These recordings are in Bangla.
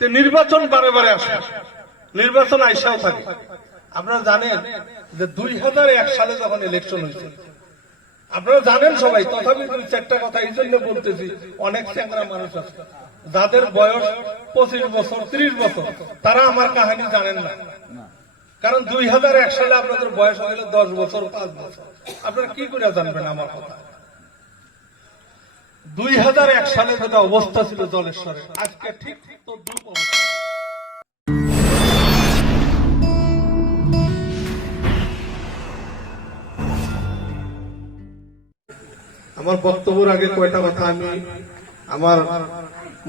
নির্বাচন বারে বারে আসে, নির্বাচন আইসাও থাকে। আপনারা জানেন যে 2001 সালে যখন ইলেকশন হয়েছে, আপনারা জানেন সবাই, তথাপি 2-4টা কথা এই জন্য বলতেছি, অনেক চ্যাংরা মানুষ আছে যাদের বয়স 25 বছর 30 বছর, তারা আমার কাহিনী জানেন না। কারণ 2001 সালে আপনাদের বয়স হয়ে গেল 10 বছর 5 বছর, আপনারা কি করে জানবেন আমার কথা? 2001 সালে যেটা অবস্থা ছিল জলেশ্বরে, আজকে ঠিক তো দুপ অবস্থা। আমার বক্তব্যের আগে কয়টা কথা আমি আমার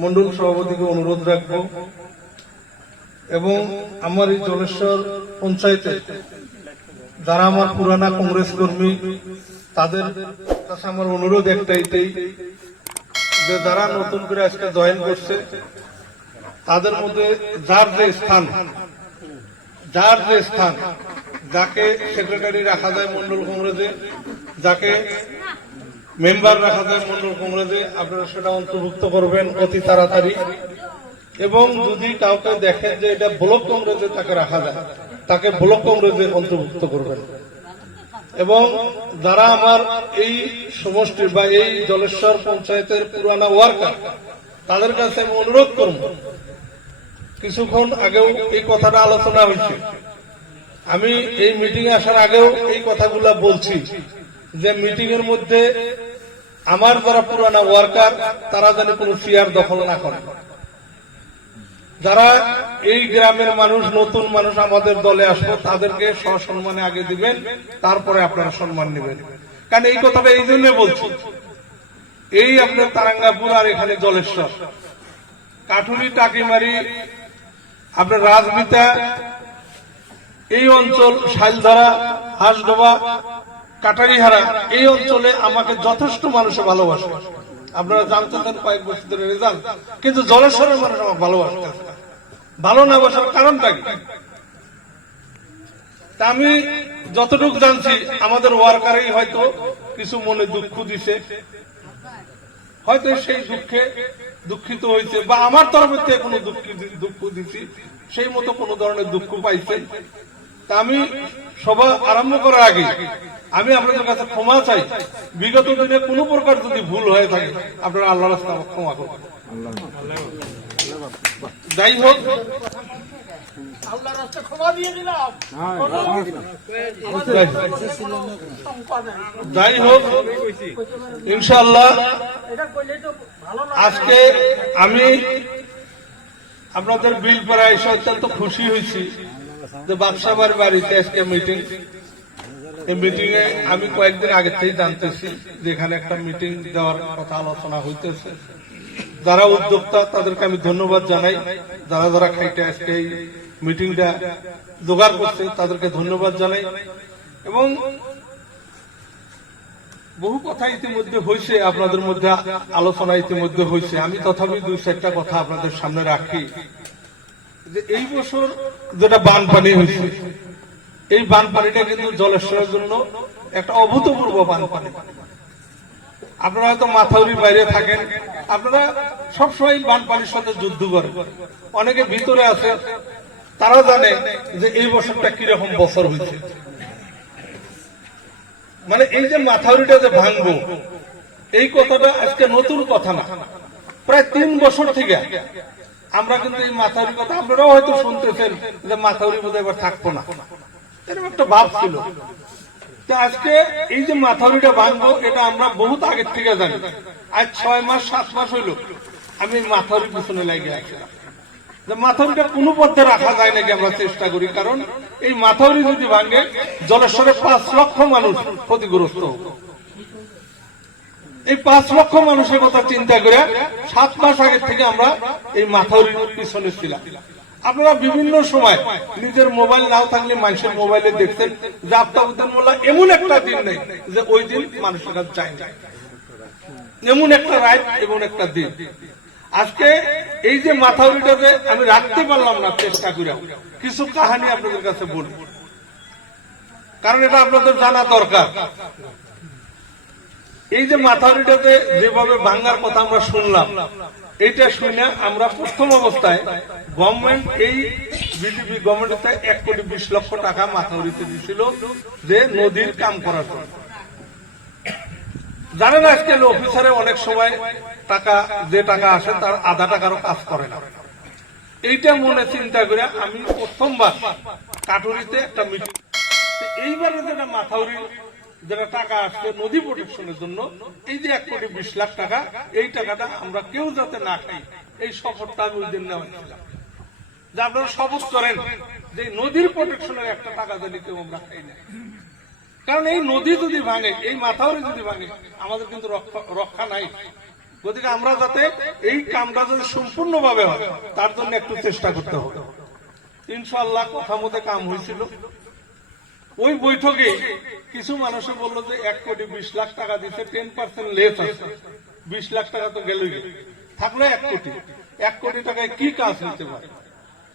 মন্ডল সভাপতিকে অনুরোধ রাখবো, এবং আমার এই জলেশ্বর পঞ্চায়েতে যারা আমার পুরানা কংগ্রেস কর্মী, তাদের কাছে আমার অনুরোধ একটাই, যে যারা নতুন করে আজকে জয়েন করছে, তাদের মধ্যে যার যে স্থান, যাকে সেক্রেটারি রাখা যায় মন্ডল কংগ্রেসে, যাকে মেম্বার রাখা যায় মন্ডল কংগ্রেসে, আপনারা সেটা অন্তর্ভুক্ত করবেন অতি তাড়াতাড়ি। এবং যদি কাউকে দেখেন যে এটা ব্লক কংগ্রেসে তাকে রাখা যায়, তাকে ব্লক কংগ্রেসে অন্তর্ভুক্ত করবেন। এবং যারা আমার এই সমষ্টি বা এই জলেশ্বর পঞ্চায়েতের পুরানা ওয়ার্কার, তাদের কাছে আমি অনুরোধ করব, কিছুক্ষণ আগেও এই কথাটা আলোচনা হয়েছে, আমি এই মিটিং এ আসার আগেও এই কথাগুলা বলছি, যে মিটিং এর মধ্যে আমার যারা পুরানা ওয়ার্কার, তারা যেন কোনো চেয়ার দখল না করে। যারা এই গ্রামের মানুষ, নতুন মানুষ আমাদের দলে আসবে, তাদেরকে সসম্মানে আগে দিবেন, তারপরে আপনারা সম্মান নেবেন। কারণ এই কথাটা এই জন্য বলছি, এই আপনার তারাঙ্গাপুর আর এখানে জলেশ্বর, কাঠুরি, টাকিমারি, আপনার রাজবিতা, এই অঞ্চল, শাইলধরা, হাঁসডোবা, কাটারিহারা, এই অঞ্চলে আমাকে যথেষ্ট মানুষে ভালোবাসে। আপনারা জানতেছেন কয়েক বছর ধরে রেজাল্ট, কিন্তু জলেশ্বরের মানুষ আমাকে ভালোবাসতে, ভালো না বাসার কারণটা কি? তা আমি যতটুকু জানছি, আমাদের ওয়ার্কারই হয়তো কিছু মনে দুঃখ দিছে, হয়তো সেই দুঃখে দুঃখিত হয়েছে, বা আমার তরফের থেকে কোনো দুঃখ দিছি, সেই মতো কোনো ধরনের দুঃখ পাইছে। তা আমি সভা আরম্ভ করার আগে আমি আপনাদের কাছে ক্ষমা চাই, বিগত দিনে কোনো প্রকার যদি ভুল হয়ে থাকে, আপনারা আল্লাহর রাস্তায় ক্ষমা করবেন। যাই হোক, ইনশাআল্লাহ আজকে আমি আপনাদের বিলপাড়া এসে অত্যন্ত খুশি হয়েছি যে বাদশাহর বাড়িতে আজকে মিটিং। এই মিটিং এ আমি কয়েকদিন আগে থেকেই জানতেছি যে এখানে একটা মিটিং দেওয়ার কথা আলোচনা হইতেছে। যারা উদ্যোক্তা, তাদেরকে আমি ধন্যবাদ জানাই। যারা যারা খাইতে আজকে এই মিটিংটা জোগাড় করছে, তাদেরকে ধন্যবাদ জানাই। এবং বহু কথা ইতিমধ্যে হয়েছে, আপনাদের মধ্যে আলোচনা ইতিমধ্যে হয়েছে। আমি তথাপি 2-4টা কথা আপনাদের সামনে রাখি, যে এই বছর যেটা বানপানি হয়েছে, এই বানপানিটা কিন্তু জলেশ্বরের জন্য একটা অভূতপূর্ব বানপানি। আপনারা হয়তো মাথাউরির বাইরে থাকেন, আপনারা সবসময় বানপানির সাথে যুদ্ধ করেন। অনেকে ভিতরে আছে, তারা জানে যে এই বছরটা কিরকম বছর হয়েছে। মানে এই যে মাথাউরিটা যে ভাঙবো, এই কথাটা আজকে নতুন কথা না। প্রায় 3 বছর থেকে আমরা কিন্তু এই মাথাউরির কথা, আপনারাও হয়তো শুনতেছেন যে মাথাউরি বোধহয় এবার থাকবো না, এরকম একটা ভাব ছিল। আজকে এই যে মাথাউরিটা ভাঙবো, এটা আমরা বহুত আগের থেকে জানি। আজ 6 মাস 7 মাস হইল আমি মাথাউরির পিছনে লাগিয়ে আসলাম, যে মাথাউরিটা কোনো পথে রাখা যায় নাকি আমরা চেষ্টা করি। কারণ এই মাথাউরি যদি ভাঙে, জলেশ্বরে 5 লক্ষ মানুষ ক্ষতিগ্রস্ত হবে। এই 5 লক্ষ মানুষের কথা চিন্তা করে 7 মাস আগের থেকে আমরা এই মাথাউরির পিছনে ছিলাম। আপনারা বিভিন্ন সময় নিজের মোবাইল নাও থাকলে মানুষের মোবাইলে দেখতেন যে আফতাবুদ্দিন মোল্লা এমন একটা দিন নেই যে ওই দিন মানুষের কাছে চায় না, এমন একটা রাত, এমন একটা দিন। আজকে এই যে মাথাউরিটাতে আমি রাখতে পারলাম না, চেষ্টা করে কিছু কাহিনী আপনাদের কাছে বলি, কারণ এটা আপনাদের জানা দরকার। এই যে মাথাউরিটাতে যেভাবে ভাঙার কথা আমরা শুনলাম, এইটা শুনে আমরা প্রথম অবস্থায় গভর্নমেন্ট এই বিজেপি গভর্নমেন্ট 1,20,00,000 টাকা মাথাউরিতে দিছিল যে নদীর কাম করার জন্য। জানেন আজকে অফিসারে অনেক সময় টাকা যে টাকা আসে তার আধা টাকারও কাজ করে না। এইটা মনে চিন্তা করে আমি প্রথমবার কাটুরিতে একটা মিটিং, এইবারে যেটা মাথাউরি যেটা টাকা আসছে নদী প্রোটেকশনের জন্য, এই যে 1,20,00,000 টাকা, এই টাকাটা আমরা কেউ যাতে না খাই, এই শপথটা আমি ওই দিন নেওয়াছিলাম যে আপনারা শপথ করেন যে নদীর প্রোটেকশনের একটা টাকা জানি কেউ আমরা খাই না। কারণ এই নদী যদি ভাঙে, এই মাথাউরি যদি ভাঙে, আমাদের কিন্তু রক্ষা নাই। গতিকে আমরা যাতে এই কামটা যদি সম্পূর্ণভাবে হয় তার জন্য একটু চেষ্টা করতে হবে। ইনশাআল্লাহ কথা মতো কাম হয়েছিল। ওই বৈঠকে কিছু মানুষে বললো যে 1,20,00,000 টাকা দিচ্ছে, 10% লেস আছে, 20 লাখ টাকা তো গেলই, থাকলো 1 কোটি। 1 কোটি টাকায় কি কাজ হতে পারে?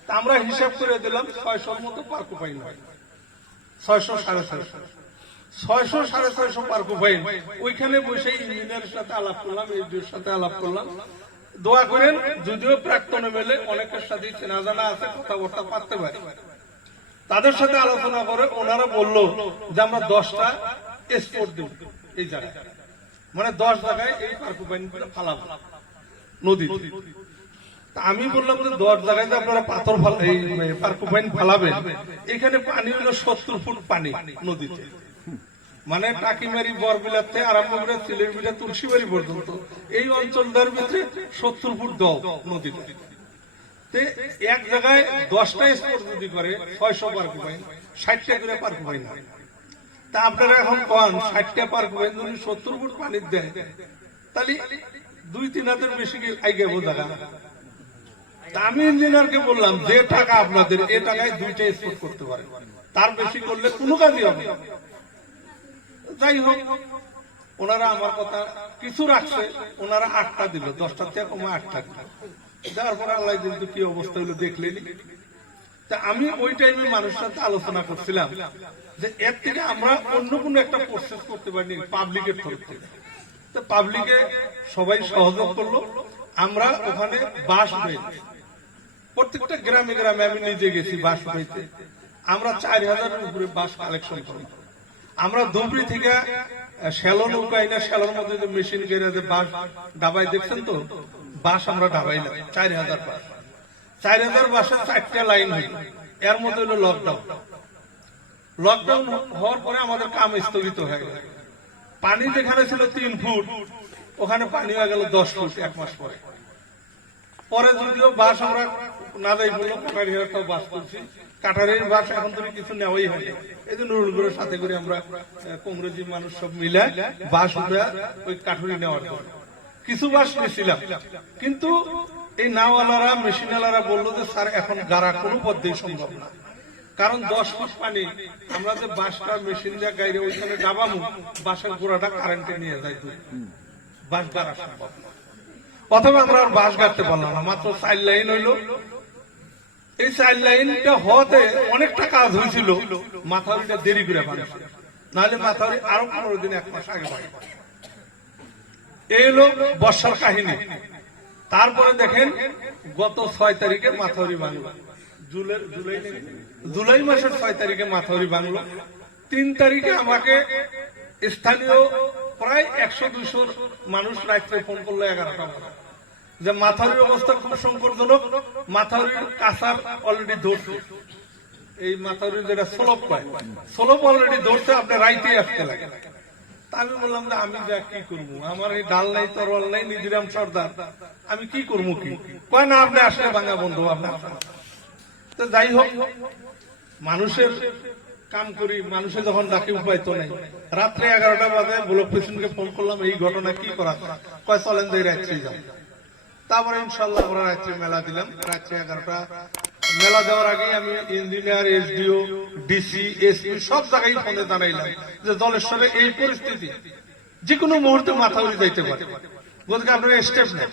আমরা হিসাব করে দিলাম 600 মতো পার্কো পাইন হয়, 600 সাড়ে 600 পার্কো পাইন। ওইখানে বসে ইঞ্জিনিয়ারের সাথে আলাপ করলাম, এসডিওর সাথে আলাপ করলাম। দোয়া করেন, যদিও প্রাক্তন এমএলএ অনেকের সাথে চেনা জানা আছে, কথাবার্তা পারতে পারে, তাদের সাথে আলোচনা করে ওনারা বলল যে আমরা 10টা স্পট দিব এই জায়গায়, মানে 10 জায়গায় এই পার্কো পাইন করে ফালাবো নদী। আমি বললাম যে 10 জায়গায় যে আপনারা পাথর এই পার্কো পাইন ফালাবেন, এখানে পানি হলো 70 ফুট পানি নদীতে, মানে টাকিমারি বরবিলাতে আরম্ভ করে চিলেরবিলা তুলসীবাড়ি পর্যন্ত এই অঞ্চলটার ভিতরে 70 ফুট দাও নদীতে। এক জায়গায় 10টা স্পট যদি করে 600 পার্কো পাইন, 60টা করে পার্কো পাইন। তা আপনারা এখন পান 60টা পার্কো পাইন যদি 70 ফুট পানি দেয়, তাহলে 2-3 হাতের বেশি আইগে বোঝা। আমি ইঞ্জিনিয়ারকে বললাম যে টাকা আপনাদের, এ টাকায় 2টা স্পট করতে পারে, তার বেশি করলে কোনো কাজই হবে। যাই হোক, ওনারা আমার কথা কিছু রাখছে, ওনারা 8টা দিল, 10টার থেকে কমে 8টা দিল। দেওয়ার পরে আল্লাহ কিন্তু কি অবস্থা হলো দেখলেনি। তা আমি ওই টাইমে মানুষের সাথে আলোচনা করছিলাম যে এর থেকে আমরা অন্য কোনো একটা প্রসেস করতে পারিনি পাবলিকের তরফ থেকে। তো পাবলিকে সবাই সহযোগ করলো, আমরা ওখানে বাস উঠাইছি, প্রত্যেকটা গ্রামে গ্রামে আমি নিজে গেছি বাস উঠাইতে। আমরা 4,000-এর উপরে বাস কালেকশন করলাম। আমরা ধুবড়ি থেকে শ্যালো নৌকাই না, শ্যালোর মধ্যে যে মেশিন গেড়ে যে বাস ডাবাই দেখছেন তো, বাস আমরা ডাবাইলাম 4,000 বাস। 4,000 বাসের 4টা লাইন হইল, এর মধ্যে হলো লকডাউন। লকডাউন হওয়ার পরে আমাদের কাম স্থগিত হয়ে গেল। পানি যেখানে ছিল 3 ফুট, ওখানে পানি হয়ে গেল 10 ফুট 1 মাস পরে। পরে যদিও বাস আমরা না যাই বললো, কাটারিয়াটাও বাস করছি। কাটারির বাস এখন তুমি কিছু নেওয়াই হয়, এই যে নুরুলগুলোর সাথে করে আমরা কংগ্রেসি মানুষ সব মিলে বাস উঠে ওই কাঠুরি নেওয়ার জন্য কিছু বাস নিয়েছিলাম। কিন্তু এই নাওয়ালারা মেশিনওয়ালারা বললো যে স্যার এখন গাড়া কোনো পদ্ধতি সম্ভব না, কারণ 10 ফুট পানি, আমরা যে বাসটা মেশিন দিয়ে গাইরে ওইখানে ডাবামু, বাসের গোড়াটা কারেন্টে নিয়ে যায়, বাস গাড়া সম্ভব না। অথবা আমরা আর বাস গাড়তে পারলাম না, মাত্র 4 লাইন হইল। এই 4 লাইনটা হতে অনেকটা কাজ হয়েছিল, মাথাউরিটা দেরি করে বানিয়েছে, নাহলে মাথাউরি আরো 15 দিন 1 মাস আগে বানিয়ে। এই হলো বর্ষার কাহিনী। তারপরে দেখেন গত 6 তারিখে মাথাউরি ভাঙলো, জুলাই মাসের 6 তারিখে মাথাউরি ভাঙলো। 3 তারিখে আমাকে স্থানীয় প্রায় 100-200 মানুষ রাত্রে ফোন করলো 11টা যে মাথাউরির অবস্থা খুব সংকটজনক, মাথাউরির কাঁচার অলরেডি ধরছে, এই মাথাউরির যেটা সোলপ পায়, সোলপ অলরেডি ধরছে, আপনি রাইতে আসতে লাগে। তা আমি বললাম যে আমি যা কি করবো, আমার এই ডাল নাই তরোয়াল নাই, নিজিরাম সর্দার, আমি কি করবো কি? কয় না আপনি আসলে ভাঙা বন্ধু আপনার। তো যাই হোক, মানুষের কাম করি, মানুষের যখন ডাকে উপায় তো নেই। রাত্রে 11টা বাজে ব্লক প্রেসিডেন্টকে ফোন করলাম, এই ঘটনা কি করা, কয় চলেন যাই রাত্রে যাও। তারপরে ইনশাল্লাহ আমরা রাত্রে মেলা দিলাম। রাত্রে 11টা মেলা দেওয়ার আগে আমি ইঞ্জিনিয়ার, এসডিও, ডিসি, এসপি সব জায়গায় ফোনে জানাইলাম যে জলেশ্বরে এই পরিস্থিতি, যে কোনো মুহূর্তে মাথাউরি যাইতে পারে, বলতে আপনারা স্টেপ নেন।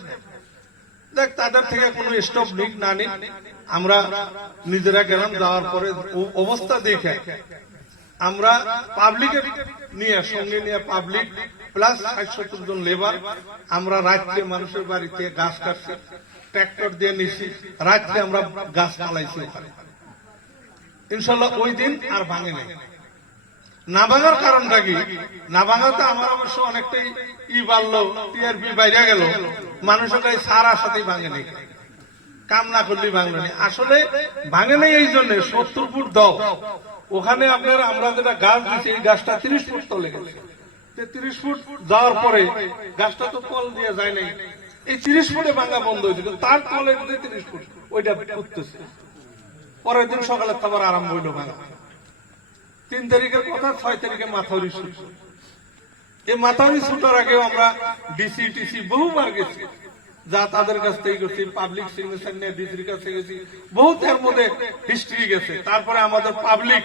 দেখ তাদের থেকে কোনো স্টপ নিক না নিক, আমরা নিজেরা গেলাম। যাওয়ার পরে অবস্থা দেখে আমরা পাবলিকের নিয়ে, সঙ্গে নিয়ে পাবলিক প্লাস ৬০-৭০ জন লেবার। আমরা রাত্রে মানুষের বাড়িতে গাছ কাটছি, ট্রাক্টর দিয়ে নিছি, রাত্রে আমরা গাছ ফালাইছি ওখানে। ইনশাল্লাহ ওই দিন আর ভাঙে নাই। না ভাঙার কারণটা কি? না ভাঙাতে আমার অবশ্য অনেকটাই বাড়লো, টিআরপি বাইরে গেল, মানুষের কাছে সারার সাথেই ভাঙে নেই, কাম না করলেই ভাঙলো নেই। আসলে ভাঙে নেই এই জন্য ৭০ ফুট দাও ওখানে আপনার আমরা যেটা গাছ দিচ্ছি এই গাছটা ৩০ ফুট তলে গেছে। ৩০ ফুট যাওয়ার পরে গাছটা তো কল দিয়ে যায় নাই, এই ৩০ ফুটে ভাঙা বন্ধ হয়েছে, তার তলে ৩০ ফুট ওইটা করতেছে। পরের দিন সকালে আবার আরম্ভ হইল ভাঙা। ৩ তারিখের কথা, ৬ তারিখে মাথাউরি শুট। এই মাথাউরি ছুটার আগেও আমরা ডিসি টিসি বহুবার গেছি, যা তাদের কাছ থেকে গেছি, পাবলিক সিগনেচার নিয়ে ডিসির কাছে গেছি, বহুত এর মধ্যে হিস্ট্রি গেছে। তারপরে আমাদের পাবলিক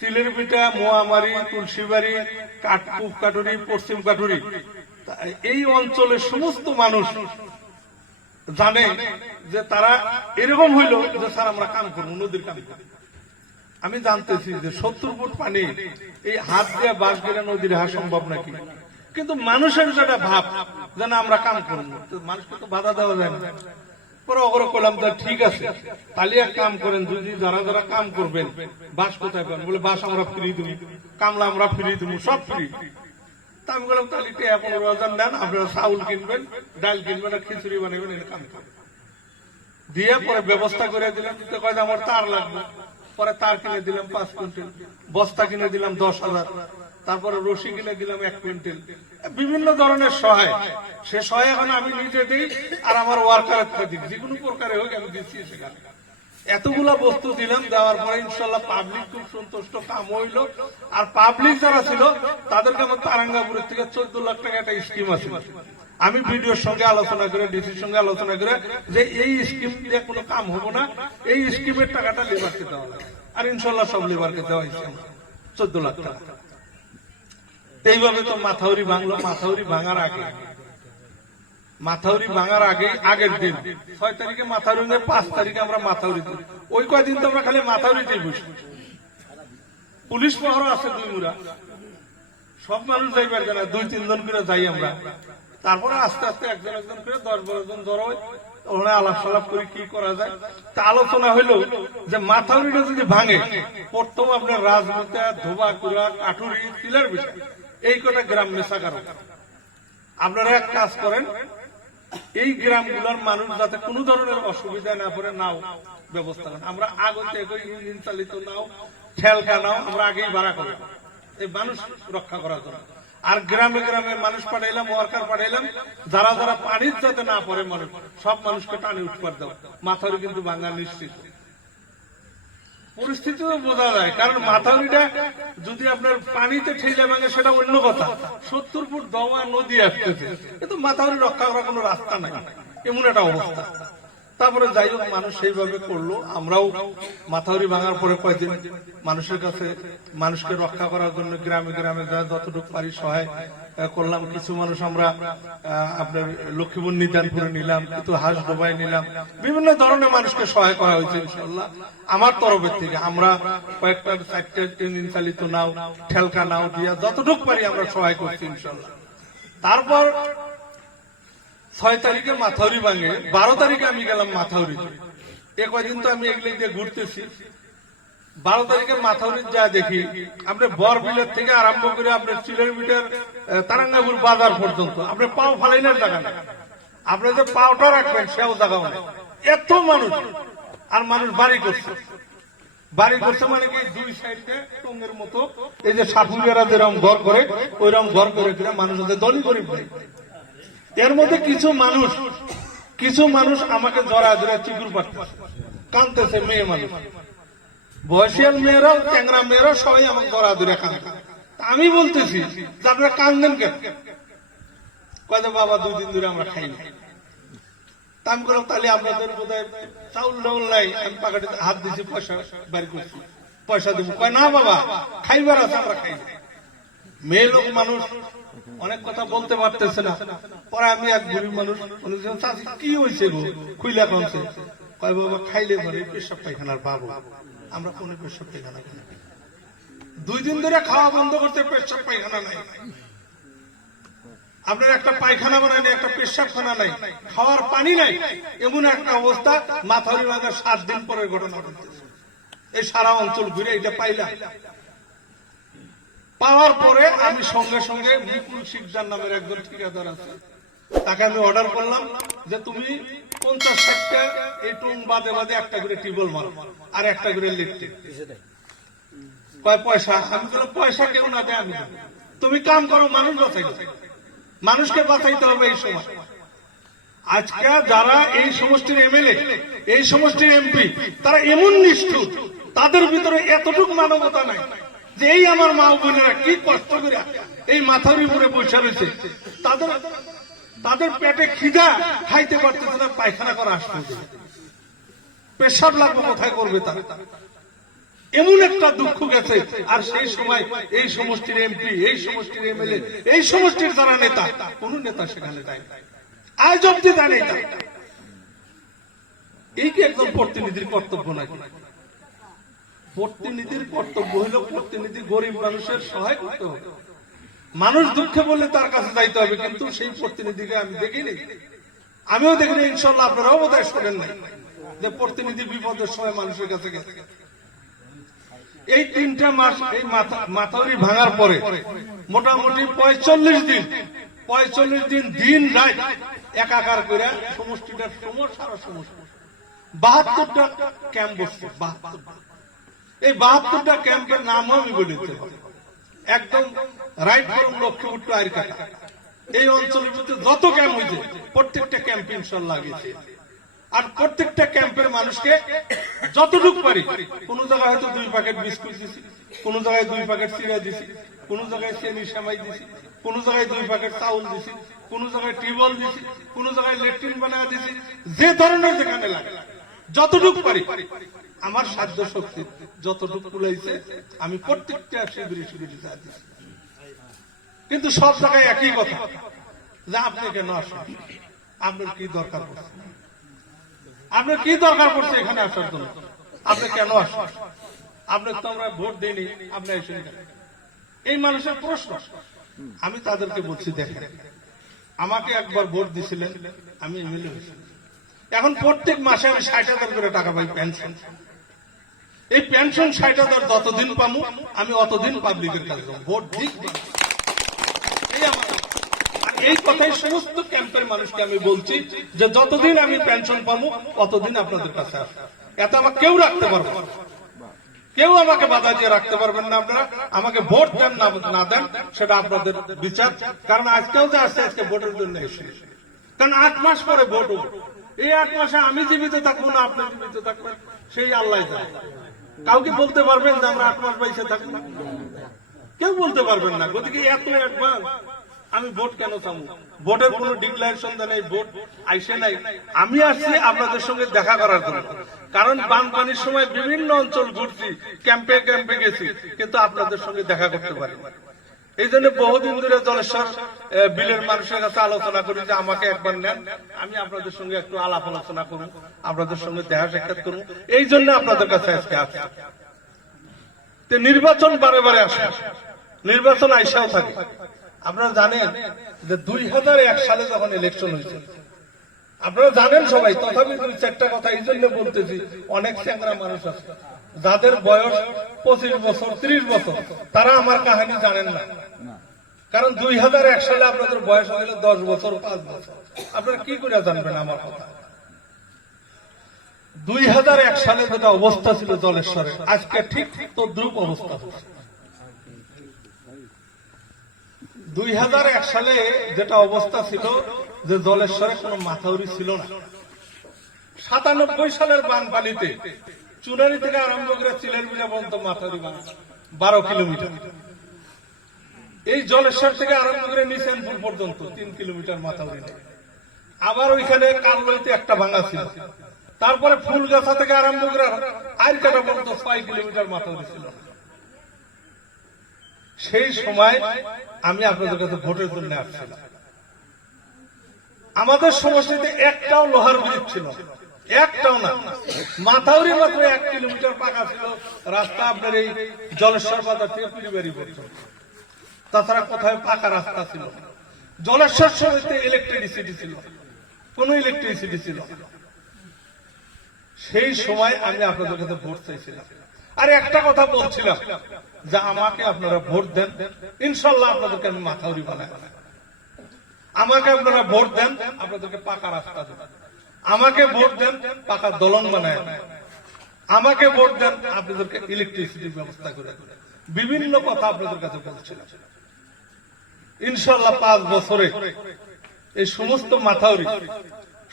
চিলেরপিটা, মোয়ামারি, তুলসীবাড়ি, পূব কাটুরি, পশ্চিম কাটুরি, এই অঞ্চলের সমস্ত মানুষ জানে যে তারা এরকম হইল যে স্যার আমরা কাম করবো, নদীর কাম করবো। আমি জানতেছি যে ৭০ ফুট পানি এই হাত দিয়ে বাঁশ গেলে নদীর হওয়া সম্ভব নাকি, কিন্তু মানুষের যেটা ভাব যেন আমরা কাম করবো, মানুষকে তো বাধা দেওয়া যায় না। পরে অগর করলাম ঠিক আছে, তাহলে এক কাম করেন, যদি যারা যারা কাম করবেন বাঁশ কোথায় পান, বলে বাঁশ আমরা ফ্রি দিব, কামলা আমরা ফ্রি দিব, সব ফ্রি। তা আমি বললাম তাহলে ১৫,০০০ নেন, আপনারা চাউল কিনবেন, ডাল কিনবেন, আর খিচুড়ি বানাবেন, এর কাম করবেন দিয়ে পরে ব্যবস্থা করে দিলাম। আমার তার লাগবে, পরে তার কিনে দিলাম ৫ কুইন্টাল, বস্তা কিনে দিলাম ১০,০০০, তারপরে রশি কিনে দিলাম ১ কুইন্টাল, বিভিন্ন ধরনের সহায়। সে সহায় এখন আমি নিজে দিই আর আমার ওয়ার্কারের দিই, যে কোনো প্রকারে হোক আমি দিচ্ছি সেখানে। এতগুলা বস্তু দিলাম, দেওয়ার পরে ইনশাল্লাহ পাবলিক খুব সন্তুষ্ট, কাম হইল। আর পাবলিক যারা ছিল তাদেরকে আমার তারাঙ্গাপুরের থেকে ১৪ লাখ টাকা একটা স্কিম আছে, আমি ভিডিওর সঙ্গে আলোচনা করে, ডিসির সঙ্গে আলোচনা করে যে এই স্কিম দিয়ে কোনো কাম হবো না, এই স্কিমের টাকাটা লেবারকে দেওয়া লাগে। আর ইনশাল্লাহ সব লেবারকে দেওয়া হয়েছে ১৪ লাখ টাকা। এইভাবে তো মাথাউরি ভাঙলো। মাথাউরি ভাঙার আগে আগের দিন ৬ তারিখে মাথাউরি, ৫ তারিখে আমরা মাথাউরি, ওই কয়দিন তো আমরা খালি মাথাউরিতেই বসি। পুলিশ পাহারা আছে ২ মুরা, সব মানুষ যাইবার জানা, ২-৩ জন করে যাই আমরা। তারপরে আস্তে আস্তে একজন একজন করে ১০-১২ জন জড়ো হয়, ওখানে আলাপ সালাপ করে কি করা যায়। তা আলোচনা হইল যে মাথাউরিটা যদি ভাঙে, প্রথম আপনার রাজমতা, ধোবাকুড়া, কাটুরি, চিলারবিটা, এই কটা গ্রাম মেসাকার। আপনারা এক কাজ করেন, এই গ্রামগুলোর মানুষ যাতে কোনো ধরনের অসুবিধা না পড়ে নাও ব্যবস্থা করেন। আমরা আগতে ইঞ্জিন চালিত নাও, ঠেলকা নাও আমরা আগেই ভাড়া করলাম এই মানুষ রক্ষা করার জন্য। আর গ্রামে গ্রামে মানুষ পাঠাইলাম, ওয়ার্কার পাঠাইলাম, যারা যারা পানির যাতে না পড়ে মানুষ, সব মানুষকে টানে উঠবার দাও। মাথাউরি কিন্তু ভাঙা নিশ্চিত। পরিস্থিতি তো বোঝা যায়, কারণ মাথাউরিটা যদি আপনার পানিতে ঠেলে ভাঙে সেটা অন্য কথা, ৭০ ফুট দমা নদী আসতেছে, কিন্তু মাথাউরি রক্ষা করার কোনো রাস্তা নাই, এমন একটা অবস্থা। তারপরে যাই হোক মানুষ সেইভাবে করলো। আমরাও মাথাউরি ভাঙার পরে কয়েকদিন মানুষের কাছে, মানুষকে রক্ষা করার জন্য গ্রামে গ্রামে যা যতটুকু পারি সহায় করলাম। কিছু মানুষ আমরা আপনার লক্ষ্মীপুর নিদানপুরে নিলাম, কিন্তু হাঁস ডোবাই নিলাম, বিভিন্ন ধরনের মানুষকে সহায় করা হয়েছে ইনশাল্লাহ আমার তরফের থেকে। আমরা কয়েকটা ৪টে ইঞ্জিন চালিত নাও, ঠেলকা নাও দিয়া যতটুকু পারি আমরা সহায় করছি ইনশাল্লাহ। তারপর ৬ তারিখে মাথাউরি ভাঙে, ১২ তারিখে আমি গেলাম মাথাউরিতে। এ কয়দিন তো আমি এগুলো দিয়ে ঘুরতেছি। ১২ তারিখে মাথাউরি যা দেখি, আপনার বরবিলের থেকে আরম্ভ করে আপনার চিলেরবিটার, তারাঙ্গাপুর বাজার পর্যন্ত আপনার পাও ফালাইনের জায়গা নেই, আপনার যে পাওটা রাখবেন সেও জায়গাও নেই, এত মানুষ। আর মানুষ বাড়ি করছে মানে কি ২ সাইডে টঙ্গের মতো, এই যে সাপুরেরা যেরকম ঘর করে ওইরকম ঘর করে কিনা মানুষ দলই গরিব নেই। এর মধ্যে কিছু মানুষ আমাকে জড়া ধরে চিগুর পাচ্ছে, কাঁদতেছে, মেয়ে মানুষ, বয়সিয়াল মেয়েরাও, ট্যাংরা মেয়েরাও সবাই আমাকে জড়া ধরে কাঁদতে। আমি বলতেছি যে আপনারা কান্দেন কেন? কয়ে বাবা ২ দিন ধরে আমরা খাই না। তা আমি বললাম তাহলে আপনাদের বোধহয় চাউল ডাউল নাই। আমি পাকেটে হাত দিয়েছি, পয়সা বাড়ি করছি, পয়সা দিব। কয় না বাবা, খাইবার আছে, আমরা খাই না। মেয়ে লোক মানুষ অনেক কথা বলতে পারতেছে না। পরে আমি এক গরিব মানুষ, কি হয়েছে গো, খুইলা কমছে? কয় বাবা খাইলে পরে পেশাব পায়খানার পাবো, আমরা কোন পেশাব পায়খানা, ২ দিন ধরে খাওয়া বন্ধ করতে পেশাব পায়খানা নাই। আপনার একটা পায়খানা বানায় নাই, একটা পেশাবখানা নাই, খাওয়ার পানি নাই, এমন একটা অবস্থা মাথাউরি ভাঙার 7 দিন পরের ঘটনা ঘটতেছে। এই সারা অঞ্চল ঘুরে এটা পাইলাম। পাওয়ার পরে আমি সঙ্গে সঙ্গে মুকুল শিকদার নামের একজন ঠিকাদার আছে, তাকে আমি অর্ডার করলাম যে তুমি 50-60টা এই টুং বাদে বাদে একটা করে টিউবওয়েল মারো আর একটা করে লিফট। কয় পয়সা? আমি বললাম পয়সা কেউ না দেয়, আমি দেব। তুমি কাম করো, মানুষ বাঁচাইতে, মানুষকে বাঁচাইতে হবে এই সময়। আজকে যারা এই সমষ্টির এমএলএ, এই সমষ্টির এমপি, তারা এমন নিষ্ঠুর, তাদের ভিতরে এতটুকু মানবতা নাই যে এই আমার মা বোনেরা কি কষ্ট করে এই মাথার উপরে বসে রয়েছে, তাদের পেটে খিদা, খাইতে পারতেছে না, পায়খানা করা আসতে, পেশাব লাগবে কোথায় করবে তারা, এমন একটা দুঃখ গেছে। আর সেই সময় এই সমষ্টির এমপি, এই সমষ্টির এমএলএ, এই সমষ্টির যারা নেতা, কোন নেতা সেখানে যায়, আজ অব্দি জানে। এই কি একজন প্রতিনিধির কর্তব্য নাকি? প্রতিনিধির কর্তব্য হলো প্রতিনিধি গরিব মানুষের সহায় করতে হবে, মানুষ দুঃখে বললে তার কাছে যাইতে হবে। কিন্তু সেই প্রতিনিধিকে আমি দেখিনি, আমিও দেখিনি, ইনশাল্লাহ আপনারাও বোধহয় শোনেন নাই যে প্রতিনিধি বিপদের সময় মানুষের কাছে গেছে। এই 3টা মাস এই মাথাউরি ভাঙার পরে মোটামুটি 45 দিন দিন রাত একাকার করে সমষ্টিটার সারা সমষ্টি 72টা ক্যাম্প বসছে। 72টা, এই 72টা ক্যাম্পের নামও আমি বলে দিতে পারি। একদম রাইট ফ্রম লক্ষ্মীপুর টু আইরকাটা, এই অঞ্চলের মধ্যে যত ক্যাম্প হয়েছে প্রত্যেকটা ক্যাম্প ইনশাল্লাহ লাগিয়েছে। আর প্রত্যেকটা ক্যাম্পের মানুষকে যতটুকু পারি, কোন জায়গায় হয়তো 2 প্যাকেট বিস্কুট দিছি, কোন জায়গায় 2 প্যাকেট চিড়া দিছি, কোন জায়গায় চেনি সেমাই দিছি, কোন জায়গায় 2 প্যাকেট চাউল দিছি, কোন জায়গায় টিউবওয়েল দিছি, কোন জায়গায় ল্যাট্রিন বানায় দিছি, যে ধরনের যেখানে লাগে যতটুকু পারি আমার সাধ্য শক্তি যতটুকু কুলাইছে আমি প্রত্যেকটা শিবিরে দিচ্ছি। কিন্তু সব জায়গায় একই কথা যে আপনি কেন আসেন, আপনার কি দরকার পড়ছে, আপনার কি দরকার পড়ছে এখানে আসার জন্য, আপনি কেন আসেন, আপনাকে তো আমরা ভোট দিইনি, আপনি এসেছেন কেন? এই মানুষের প্রশ্ন। আমি তাদেরকে বলছি, দেখেন আমাকে একবার ভোট দিছিলেন, আমি এমএলএ হয়েছি, এখন প্রত্যেক মাসে আমি 60,000 করে টাকা পাই পেনশন। এই পেনশন 60,000 যতদিন পাবো আমি অতদিন পাবলিকের কাছে ভোট দিই। এই আমার, এই কথাই সমস্ত ক্যাম্পের মানুষকে আমি বলছি যে যতদিন আমি পেনশন পাবো অতদিন আপনাদের কাছে আসবো। এত আমার কেউ রাখতে পারবো, কেউ আমাকে বাধা দিয়ে রাখতে পারবেন না। আপনারা আমাকে ভোট দেন না দেন সেটা আপনাদের বিচার। কারণ আজকেও যে আসছে, আজকে ভোটের জন্য এসে, কারণ 8 মাস পরে ভোট হবে। এই 8 মাসে আমি জীবিত থাকবো না আপনি জীবিত থাকবেন সেই আল্লাহ জানে। কাউকে বলতে পারবেন যে আমরা 8 মাস বাইসে থাকবো? কেউ বলতে পারবেন না। গতিকে এত অ্যাডভান্স আমি ভোট কেন চাবো? ভোটের কোন ডিক্লারেশন দেয় নাই, ভোট আইসে নাই। আমি আসছি আপনাদের সঙ্গে দেখা করার জন্য, কারণ বানপানির সময় বিভিন্ন অঞ্চল ঘুরছি, ক্যাম্পে ক্যাম্পে গেছি, কিন্তু আপনাদের সঙ্গে দেখা করতে পারি। এই জন্য বহুদিন ধরে জলেশ্বর বিলের মানুষের কাছে আলোচনা করি যে আমাকে একবার নেন, আমি আপনাদের সঙ্গে একটু আলাপ আলোচনা করুন, আপনাদের সঙ্গে দেখা সাক্ষাৎ করুন। এই জন্য আপনাদের কাছে আজকে আসছি। নির্বাচন বারে বারে আসে, নির্বাচন আইসাও থাকে। আপনারা জানেন যে 2001 সালে যখন ইলেকশন হয়েছে, আপনারা জানেন সবাই, তথাপি 2-4টা কথা এই জন্য বলতেছি। অনেক চ্যাংরা মানুষ আছে যাদের বয়স 25 বছর 30 বছর, তারা আমার কাহিনী জানেন না। কারণ 2001 সালে আপনাদের বয়স হয়ে গেল 10 বছর 5 বছর, আপনারা কি করে জানবেন আমার কথা? 2001 সালে যেটা অবস্থা ছিল জলেশ্বরে, আজকে ঠিক তদ্রুপ অবস্থা হচ্ছে। 2001 সালে যেটা অবস্থা ছিল যে জলেশ্বরে কোনো মাথাউরি ছিল না। 97 সালের বানপানিতে চুনারি থেকে আরম্ভ করে চিলের বিলা পর্যন্ত মাথাউরি বানা 12 কিলোমিটার। এই জলেশ্বর থেকে আরম্ভ করে নিশানপুর পর্যন্ত 3 কিলোমিটার মাথাউরি নেই। আবার ওইখানে কালবাইতে একটা ভাঙা ছিল। তারপরে ফুলগাছা থেকে আরম্ভ করে আইরকাটা পর্যন্ত 6 কিলোমিটার মাথাউরি ছিল। সেই সময় আমি আপনাদের কাছে ভোটের জন্য আসছিলাম। আমাদের সমষ্টিতে একটাও লোহার ব্রিজ ছিল, একটাও না। মাথাউরি মাত্র 1 কিলোমিটার পাকা ছিল রাস্তা, আপনার এই জলেশ্বর বাজার থেকে পিড়িবাড়ি পর্যন্ত। তাছাড়া কোথায় পাকা রাস্তা ছিল? জলেশ্বর শহরে ইলেকট্রিসিটি ছিল, কোন ইলেকট্রিসিটি ছিল। সেই সময় আমি আপনাদের কাছে ভোট চাইছিলাম, আর একটা কথা বলছিলাম যে আমাকে আপনারা ভোট দেন, ইনশাল্লাহ আপনাদেরকে আমি মাথাউরি বানাই, আমাকে আপনারা ভোট দেন, আপনাদেরকে পাকা রাস্তা দেন, আমাকে ভোট দেন, পাকা দলন বানায়, আমাকে ভোট দেন, আপনাদেরকে ইলেকট্রিসিটির ব্যবস্থা করে, বিভিন্ন কথা আপনাদের কাছে বলছিলাম। ইনশাল্লাহ 5 বছরে এই সমস্ত মাথাউরি,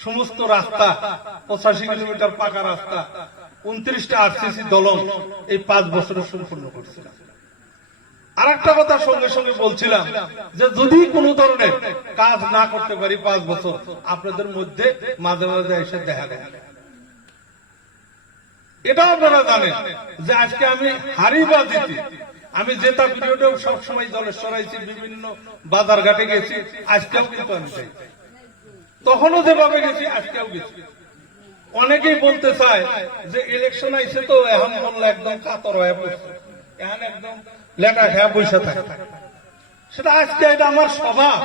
সমস্ত রাস্তা, 85 কিলোমিটার পাকা রাস্তা, 29টা আরসিসি দলন এই 5 বছরে সম্পূর্ণ করছিলাম। আর একটা কথা সঙ্গে সঙ্গে বলছিলাম যে যদি কোনো ধরনের কাজ না করতে পারি 5 বছর, আপনাদের মধ্যে মাঝে মাঝে এসে দেখা দেয়। এটাও আপনারা জানেন যে আজকে আমি হারি বা জিতি, আমি জেতা পিরিয়ডেও সবসময় জলেশ্বর আইছি, বিভিন্ন বাজার ঘাটে গেছি, আজকেও কিন্তু আমি চাই, তখনও যেভাবে গেছি আজকেও গেছি। অনেকেই বলতে চায় যে ইলেকশন আইছে তো এখন বললে একদম কাতর হয়ে পড়ছে, এখন একদম লেখা খেয়া পয়সা থাকে, সেটা আজকে এটা আমার স্বভাব।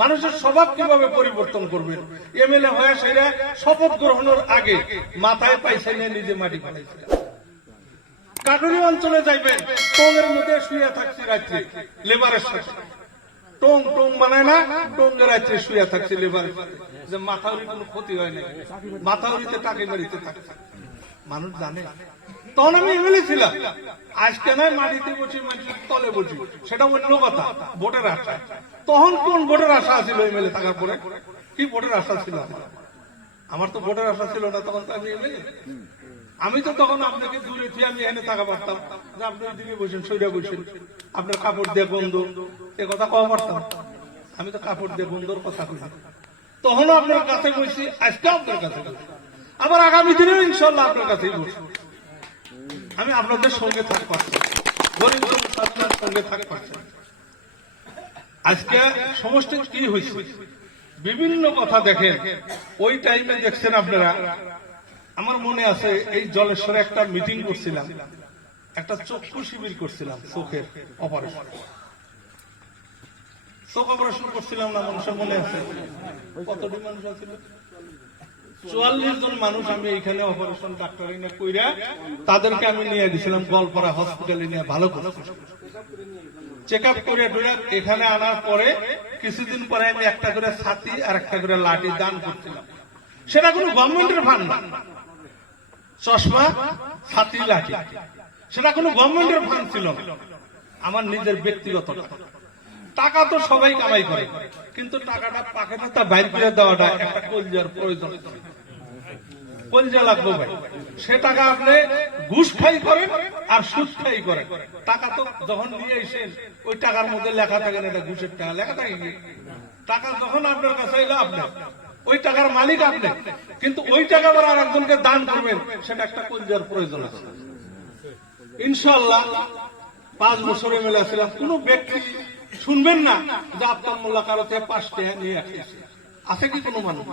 মানুষের স্বভাব কিভাবে পরিবর্তন করবেন? এমএলএ হয়ে সেটা শপথ গ্রহণের আগে মাথায় পয়সা নিয়ে নিজে মাটি ফেলাইছিল। কাটুরি অঞ্চলে যাইবেন, টঙের মধ্যে শুয়ে থাকছি রাত্রে লেবারের সাথে, টং টং মানায় না, টঙ্গের রাত্রে শুয়ে থাকছে লেবারের সাথে, যে মাথাউরি কোনো ক্ষতি হয় না, মাথাউরিতে টাকি মারিতে থাকছে। মানুষ জানে তখন আমি এমএলএ ছিলাম, আজকে নয় মাটিতে বসি, মাটির তলে বসি, সেটা অন্য কথা। ভোটের আশা, তখন কোন ভোটের আশা ছিল? এমএলএ থাকার পরে কি ভোটের আশা ছিল? আমার তো ভোটের আশা ছিল না, তখন তো আমি এমএলএ। আমি তো তখন আপনাকে দূরে থেকে আমি এনে থাকা পারতাম, যে আপনি দিকে বসেন, সইরা বসেন, আপনার কাপড় দিয়ে বন্ধ, এ কথা কওয়া পারতাম। আমি তো কাপড় দিয়ে বন্ধুর কথা কই, তখনও আপনার কাছে বসি, আজকে আপনার কাছে, আবার আগামী দিনেও ইনশাল্লাহ আপনার কাছেই বসি। আমি আপনাদের সঙ্গে থাকতে পারছি, গরিব গরিব ছাত্রের সঙ্গে থাকতে পারছি। আজকে সমষ্টি কি হয়েছে, বিভিন্ন কথা দেখেন। ওই টাইমে দেখছেন আপনারা, আমার মনে আছে এই জলেশ্বরে একটা মিটিং করছিলাম, একটা চক্ষু শিবির করছিলাম, চোখের অপারেশন, চোখ অপারেশন করছিলাম না? মানুষের মনে আছে? কতটি মানুষ আছিল? 44 জন মানুষ আমি এইখানে অপারেশন ডাক্তার এনে কইরা তাদেরকে আমি নিয়ে গেছিলাম গোয়ালপাড়া হসপিটালে, নিয়ে ভালো করে চেক আপ করে এখানে আনার পরে কিছুদিন পরে আমি একটা করে ছাতি আর একটা করে লাঠি দান করছিলাম। সেটা কোনো গভর্নমেন্টের ফান্ড না, চশমা, ছাতি, লাঠি, সেটা কোনো গভর্নমেন্টের ফান্ড ছিল না, আমার নিজের ব্যক্তিগত টাকা। তো সবাই কামাই করে, কিন্তু টাকাটা পাকেটা বাইর করে দেওয়াটা একটা কলজার প্রয়োজন, কলজা লাগবে ভাই। সে টাকা আপনি ঘুষ খাই করেন আর সুদ খাই করেন। টাকা তো যখন নিয়ে এসেন ওই টাকার মধ্যে লেখা থাকেন এটা ঘুষের টাকা, লেখা থাকে। টাকা যখন আপনার কাছে এলো আপনার, ওই টাকার মালিক আপনি, কিন্তু ওই টাকা আবার আর একজনকে দান করবেন, সেটা একটা কলজার প্রয়োজন আছে। ইনশাআল্লাহ 5 বছর এমএলএ ছিলাম, কোন ব্যক্তি শুনবেন না যে আপনার মোল্লা কারো থেকে 5 টাকা নিয়ে আসছে, আছে কি কোনো মানুষ?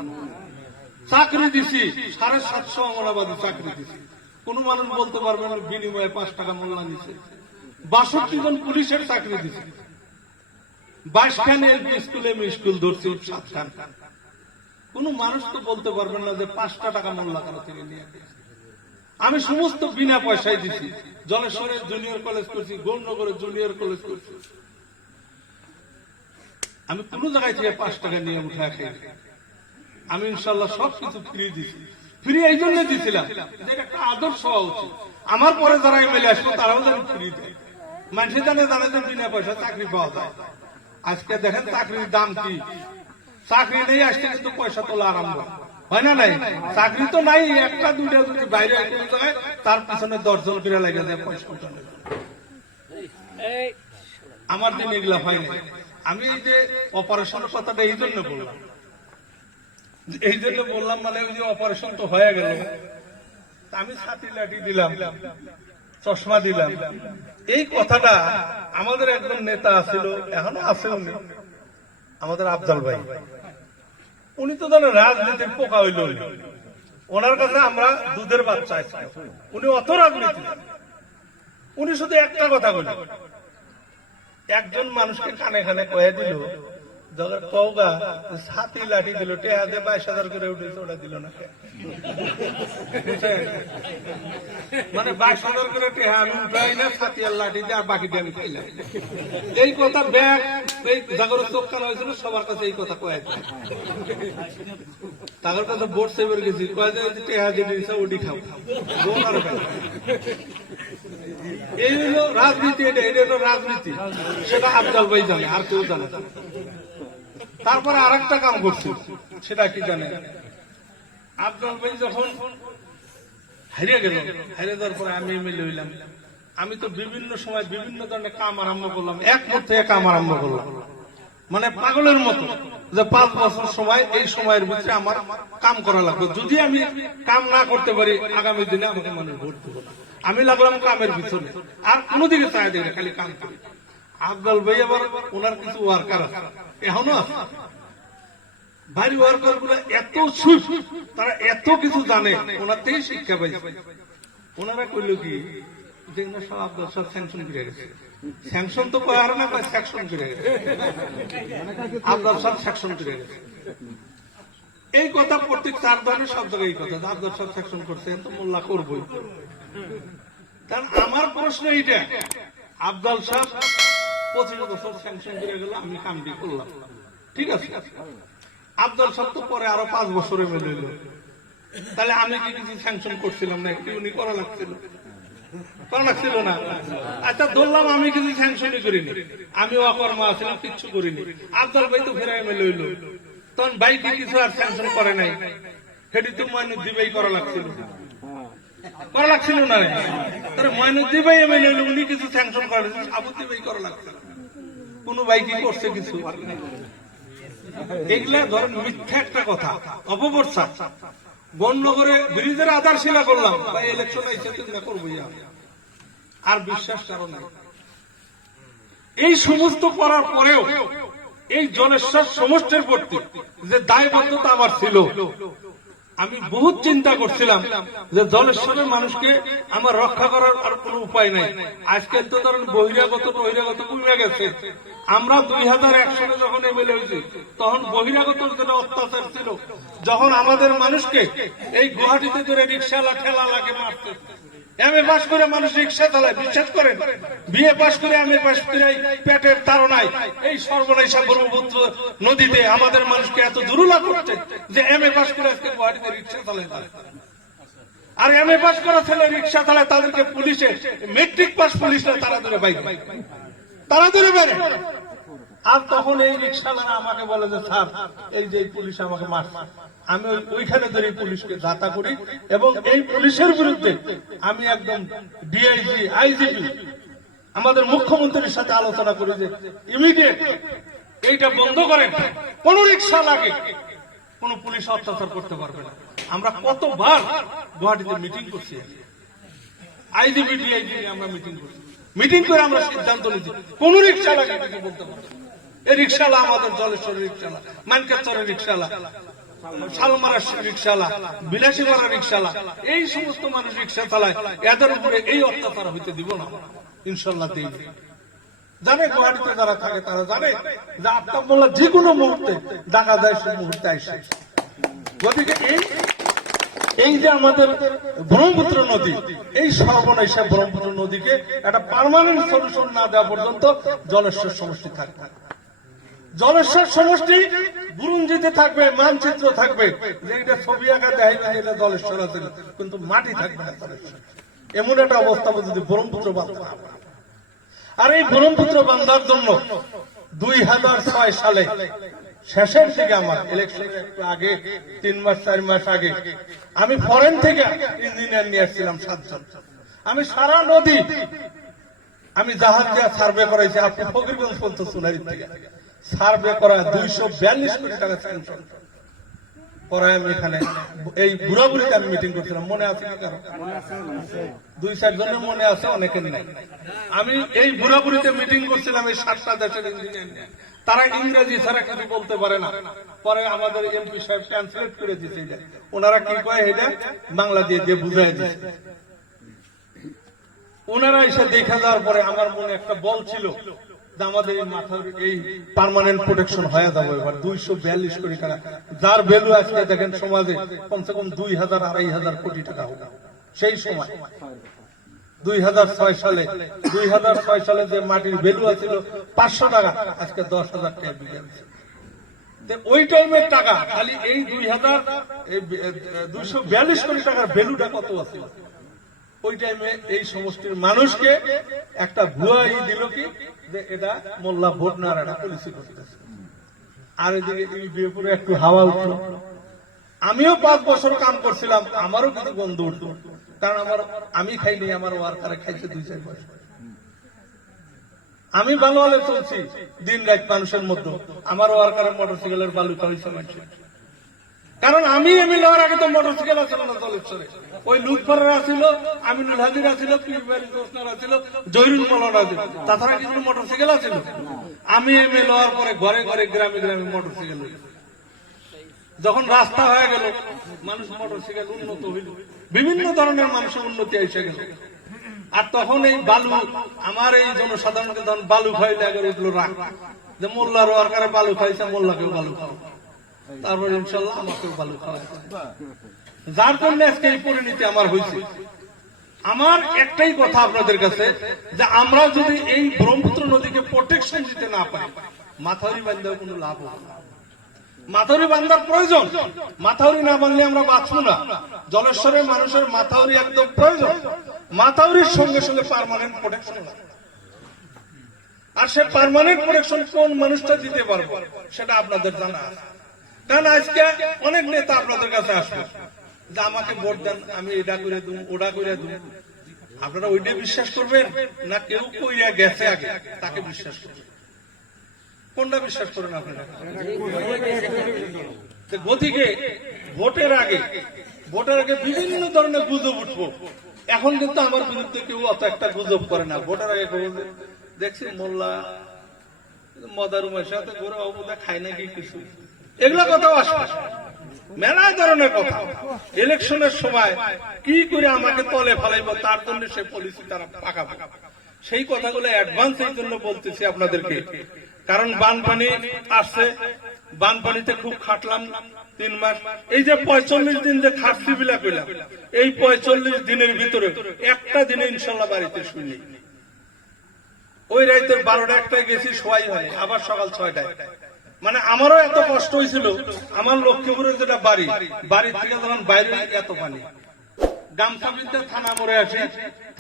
চাকরি দিছি 750 অমরাবাদী চাকরি দিছি, কোন মানুষ বলতে পারবেন বিনিময়ে 5 টাকা মোল্লা নিচ্ছে। 62 জন পুলিশের চাকরি দিছি, 22 খান এলপি স্কুলে আমি স্কুল ধরছি, 7 খান। কোন মানুষ তো বলতে পারবেন না যে 5 টাকা মোল্লা কারো থেকে নিয়ে আসছে। আমি সমস্ত বিনা পয়সায় দিছি। জলেশ্বরের জুনিয়র কলেজ করছি, গৌরনগরের জুনিয়র কলেজ করছি, আমি কোন জায়গায় থেকে 5 টাকা নিয়ে উঠে আসি। আমি ইনশাল্লাহ সবকিছু ফ্রি দিছি। ফ্রি এই জন্য দিছিলাম যে একটা আদর্শ হওয়া উচিত। আমার পরে যারা এমএলএ আসবে তারাও যেন ফ্রি দেয়, মানুষের জানে যে বিনা পয়সা চাকরি পাওয়া যায়। আজকে দেখেন চাকরির দাম কি, চাকরি নেই আসতে কিন্তু পয়সা তোলা আরম্ভ হয় না? নাই চাকরি তো নাই, একটা দুইটা যদি বাইরে যায় তার পিছনে 10 জন ফিরে লাগে যায় পয়সা। আমার দিন এগুলা হয় না। আমি এই যে অপারেশনের কথাটা এই জন্য বললাম, মানে ওই যে অপারেশন তো হয়ে গেল, আমি ছাতি লাঠি দিলাম, চশমা দিলাম। এই কথাটা আমাদের একজন নেতা আছিল, এখনো আছে উনি, আমাদের আফজাল ভাই। উনি তো ধরেন রাজনীতির পোকা হইল, ওনার কাছে আমরা দুধের বাচ্চা আছি। উনি অত রাজনীতি, উনি শুধু একটা কথা বললেন, একজন মানুষকে কানে কানে কয়ে দিল যখন কৌগা ছাতি লাঠি দিল টেহা দিয়ে 22,000 করে উঠেছে, ওটা দিল না। মানে 22,000 করে টেহা আমি উঠাই না, ছাতি আর লাঠি দিয়ে, আর বাকি দিয়ে আমি খাইলাম। এই কথা ব্যাগ এই জাগরের চোখ কানা হয়েছিল, সবার কাছে এই কথা কয়ে যায়। তাদের কাছে বোর্ড সেবের গেছি, কয়ে যায় টেহা দিয়ে দিয়েছে, ওটি খাও। এই হলো রাজনীতি, এটা হলো রাজনীতি। সেটা আফজাল ভাই জানে, আর কেউ জানে না। তারপরে আর একটা কাম করছি, সেটা কি জানেন? আফজাল ভাই যখন হারিয়ে গেল, হারিয়ে যাওয়ার পরে আমি এমএলএ হইলাম। আমি তো বিভিন্ন সময় বিভিন্ন ধরনের কাম আরম্ভ করলাম, এক মুহূর্তে কাম আরম্ভ করলাম, মানে পাগলের মতো, যে 5 বছর সময়, এই সময়ের ভিতরে আমার কাম করা লাগবে। যদি আমি কাম না করতে পারি, আগামী দিনে আমাকে মানুষ ভোট দেবো না। আমি লাগলাম কামের পিছনে, আর কোনোদিকে চাই দেবে, খালি কাম করি। আফজাল ভাই আবার ওনার কিছু ওয়ার্কার আছে, এখনো আছে। ভারী ওয়ার্কার গুলো এত সুখ, তারা এত কিছু জানে, ওনার থেকেই শিক্ষা পাইছে। ওনারা কইল কি, দেখুন সব আফজাল সব স্যাংশন করে গেছে। স্যাংশন তো কয়ার না, সেকশন করে গেছে। আফজাল সব সেকশন করে গেছে। এই কথা প্রত্যেক 4 ধরনের সব জায়গায় এই কথা, আফজাল সব সেকশন করছে, তো মোল্লা করবই। কারণ আমার প্রশ্ন এইটা, আফজাল সাহেব 25 বছর স্যাংশন করে গেল, আমি কামটি করলাম, ঠিক আছে। আফজাল সাহেব তো পরে আরো 5 বছরে মেলে এলো, তাহলে আমি কি কিছু স্যাংশন করছিলাম না? একটু উনি করা লাগছিল, করা লাগছিল না? আচ্ছা ধরলাম আমি কিছু স্যাংশনই করিনি, আমি অকর্মা ছিলাম, কিচ্ছু করিনি। আফজাল ভাই তো ফেরাই মেলে হইলো, তখন ভাই কি কিছু আর স্যাংশন করে নাই? সেটি তো ময়নুদ্দিন ভাই করা লাগছিল, করা লাগছিল না? তাহলে ময়নুদ্দিন ভাই এমএলএ হইলো, উনি কিছু স্যাংশন করেন, আবুদ্দিন ভাই করা লাগছিল। কোন ভাই কি করছে কিছু? এগুলা ধরেন মিথ্যা একটা কথা, অপপ্রচার। বননগরে ব্রিজের আধারশিলা করলাম, বা ইলেকশন আইসে করবো, আর বিশ্বাস কারণ নাই। এই সমস্ত করার পরেও এই জলেশ্বর সমষ্টির প্রতি যে দায়বদ্ধতা আমার ছিল, আমি বহুত চিন্তা করছিলাম যে জলেশ্বরের মানুষকে আমার রক্ষা করার আর কোনো উপায় নাই। আজকে তো ধরেন বহিরাগত কমে গেছে। আমরা 2001 সালে যখন এমএলএ হয়েছি, তখন বহিরাগত যেটা অত্যাচার ছিল, যখন আমাদের মানুষকে এই গুয়াহাটিতে ধরে রিক্সাওয়ালা ঠেলালাকে মারতে, এমএ পাস করে মানুষ রিক্সা চালায়, বিশ্বাস করেন? বিএ পাস করে, এমএ পাস করে পেটের তাড়নায় এই সর্বনাশা ব্রহ্মপুত্র নদীতে আমাদের মানুষকে এত দুর্লভ করছে যে এমএ পাস করে আজকে গুয়াহাটিতে রিক্সা চালায়। আর এমএ পাস করা ছেলে রিক্সা চালায়, তাদেরকে পুলিশে মেট্রিক পাস পুলিশরা তারা ধরে বাইক, তারা ধরে বেড়ে। আর তখন এই রিক্সাওয়ালা আমাকে বলে যে স্যার, এই যে পুলিশ আমাকে মারছে, আমি ওইখানে ধরে পুলিশকে যাতা করি, এবং এই পুলিশের বিরুদ্ধে আমি একদম ডিআইজি, আইজিপি, আমাদের মুখ্যমন্ত্রীর সাথে আলোচনা করি যে ইমিডিয়েট এইটা বন্ধ করেন, কোন রিক্সা লাগে কোন পুলিশ অত্যাচার করতে পারবে না। আমরা কতবার গুয়াহাটিতে মিটিং করছি, আইজিপি ডিআইজি আমরা মিটিং করছি, মিটিং করে আমরা সিদ্ধান্ত নিচ্ছি কোন রিক্সা লাগে কিছু বলতে পারবে। এই রিক্সাওয়ালা আমাদের জলেশ্বরের রিক্সাওয়ালা, মানকাচরের রিক্সাওয়ালা, শালমারার রিক্সাওয়ালা, বিলাসীপাড়ার রিক্সাওয়ালা, এই সমস্ত মানুষ রিক্সা চালায়, এদের উপরে এই অত্যাচার হইতে দিব না, ইনশাল্লাহ দিই। জানে গুয়াহাটিতে যারা থাকে তারা জানে যে আফতাব মোল্লা যে কোনো মুহূর্তে ডাকা যায়, সে মুহূর্তে আসে। গতিকে এই যে আমাদের ব্রহ্মপুত্র নদী, এই সর্বনাশা ব্রহ্মপুত্র নদীকে একটা পার্মানেন্ট সলিউশন না দেওয়া পর্যন্ত জলেশ্বর সমষ্টি থাকবে। জলেশ্বর সমষ্টি বুরুঞ্জিতে থাকবে, মানচিত্র থাকবে, যে এটা ছবি আঁকা দেয় না, এটা জলেশ্বর আছে, কিন্তু মাটি থাকবে না জলেশ্বর। এমন একটা অবস্থা যদি ব্রহ্মপুত্র বাঁধতে না পারে। আর এই ব্রহ্মপুত্র বাঁধার জন্য 2006 সালে শেষের দিকে, আমার ইলেকশনের একটু আগে, 3 মাস 4 মাস আগে, আমি ফরেন থেকে ইঞ্জিনিয়ার নিয়ে আসছিলাম 7 জন। আমি সারা নদী আমি জাহাজ দিয়ে সার্ভে করাইছি। আপনি ফকিরগঞ্জ বলতো সোনারি থেকে সার্ভে করা 242 কোটি টাকা স্যাংশন পরে আমি এখানে এই বুড়াবুড়িতে আমি মিটিং করছিলাম, মনে আছে কি কারো? 2-4 জনের মনে আছে, অনেকে নেই। আমি এই বুড়াবুড়িতে মিটিং করছিলাম এই 7টা দেশের ইঞ্জিনিয়ার নিয়ে, তারা ইংরেজি ছাড়া কিছু বলতে পারে না। পরে আমাদের এমপি সাহেব ট্রান্সলেট করে দিচ্ছে, ওনারা কি কয় এটা বাংলা দিয়ে বুঝাই দিচ্ছে। ওনারা এসে দেখা যাওয়ার পরে আমার মনে একটা বল ছিল যে আমাদের এই মাথার এই পার্মানেন্ট প্রোটেকশন হয়ে যাবে এবার 242 কোটি টাকা, যার ভ্যালু আজকে দেখেন সমাজে কমসে কম 2000-2500 কোটি টাকা হবে। সেই সময় 2006 সালে যে মাটির ভ্যালু ছিল 500 টাকা, আজকে 10,000 টাকা বিঘা। ওই টাইমের টাকা খালি এই 242 কোটি টাকার ভ্যালুটা কত আছে? ওই টাইমে এই সমষ্টির মানুষকে একটা ভুয়াই দিল কি যে এটা মোল্লা ভোট নেওয়ার একটা পলিসি করতেছে। আর এদিকে বিয়েপুরে একটু হাওয়া উঠলো। আমিও 5 বছর কাম করছিলাম, আমারও কিছু গন্ধ উঠলো, কারণ আমি খাইনি, আমার ওয়ার্কারে খাইছে 2-4 বছর। আমি ভালো হলে চলছি দিন রাত মানুষের মধ্যে, আমার ওয়ার্কারের মোটরসাইকেলের বালু খাইছে মানুষ। কারণ আমি এমএলএ হওয়ার আগে তো মোটরসাইকেল আছিল না দলেশ্বরে, ওই লুৎফরের আছিল, আমিনুল হাজির আছিল, পীরবাড়ি জোসনার আছিল, জহিরুল মৌলানা আছিল, তাছাড়া কিছু মোটরসাইকেল আছিল। আমি এমএলএ হওয়ার পরে ঘরে ঘরে গ্রামে গ্রামে মোটরসাইকেল হইল। যখন রাস্তা হয়ে গেল, মানুষ মোটরসাইকেল উন্নত হইল, বিভিন্ন ধরনের মানুষের উন্নতি এসে গেল। আর তখন এই বালু, আমার এই জনসাধারণকে তখন বালু খাইলে আগে উঠলো রাগ, যে মোল্লার ওয়ার্কারে বালু খাইছে, মোল্লাকেও বালু খাও, তারপর ইনশাল্লাহ আমাকেও বালু খাওয়া। যার জন্য আজকে এই পরিণতি আমার হয়েছে। আমার একটাই কথা আপনাদের কাছে, যে আমরা যদি এই ব্রহ্মপুত্র নদীকে প্রোটেকশন দিতে না পারি, মাথাউরি বাঁধলেও কোনো লাভ হবে না। মাথাউরি বাঁধার প্রয়োজন, মাথাউরি না বাঁধলে আমরা বাঁচবো না। জলেশ্বরের মানুষের মাথাউরি একদম প্রয়োজন। মাথাউরির সঙ্গে সঙ্গে পার্মানেন্ট প্রোটেকশন, আর সে পার্মানেন্ট প্রোটেকশন কোন মানুষটা দিতে পারবো সেটা আপনাদের জানা আছে। কারণ আজকে অনেক নেতা আপনাদের কাছে আসবে যে আমাকে ভোট দেন, আমি এটা করে দেব, ওটা করে দেব। আপনারা ওইটা বিশ্বাস করবেন না কেউ কইয়া গেছে আগে তাকে বিশ্বাস করবেন? কোনটা বিশ্বাস করেন আপনারা? গতিকে ভোটের আগে বিভিন্ন ধরনের গুজব উঠবো। এখন কিন্তু আমার বিরুদ্ধে কেউ অত একটা গুজব করে না। ভোটের আগে দেখছি মোল্লা মদারুমের সাথে ঘুরে অবদা খায় নাকি কিছু, এগুলা কথাও আসবে, মেলা ধরনের কথা। ইলেকশনের সময় কি করে আমাকে তলে ফেলাইব তার জন্য সে পলিসি তারা পাকা পাকা, সেই কথাগুলো অ্যাডভান্স এই জন্য বলতেছি আপনাদেরকে। কারণ বানপানি আসছে, বানপানিতে খুব খাটলাম 3 মাস। এই যে 45 দিন যে খাটছি বিলা কইলাম, এই 45 দিনের ভিতরে একটা দিনে ইনশাল্লাহ বাড়িতে শুনি। ওই রাতের 12টা-1টায় গেছি, শোয়াই হয়, আবার সকাল 6টায়। মানে আমারও এত কষ্ট হয়েছিল। আমার লক্ষ্মীপুরের যেটা বাড়ির থেকে যখন বাইরে এত পানি, গামছা বিনতে থানা মোড়ে আসি,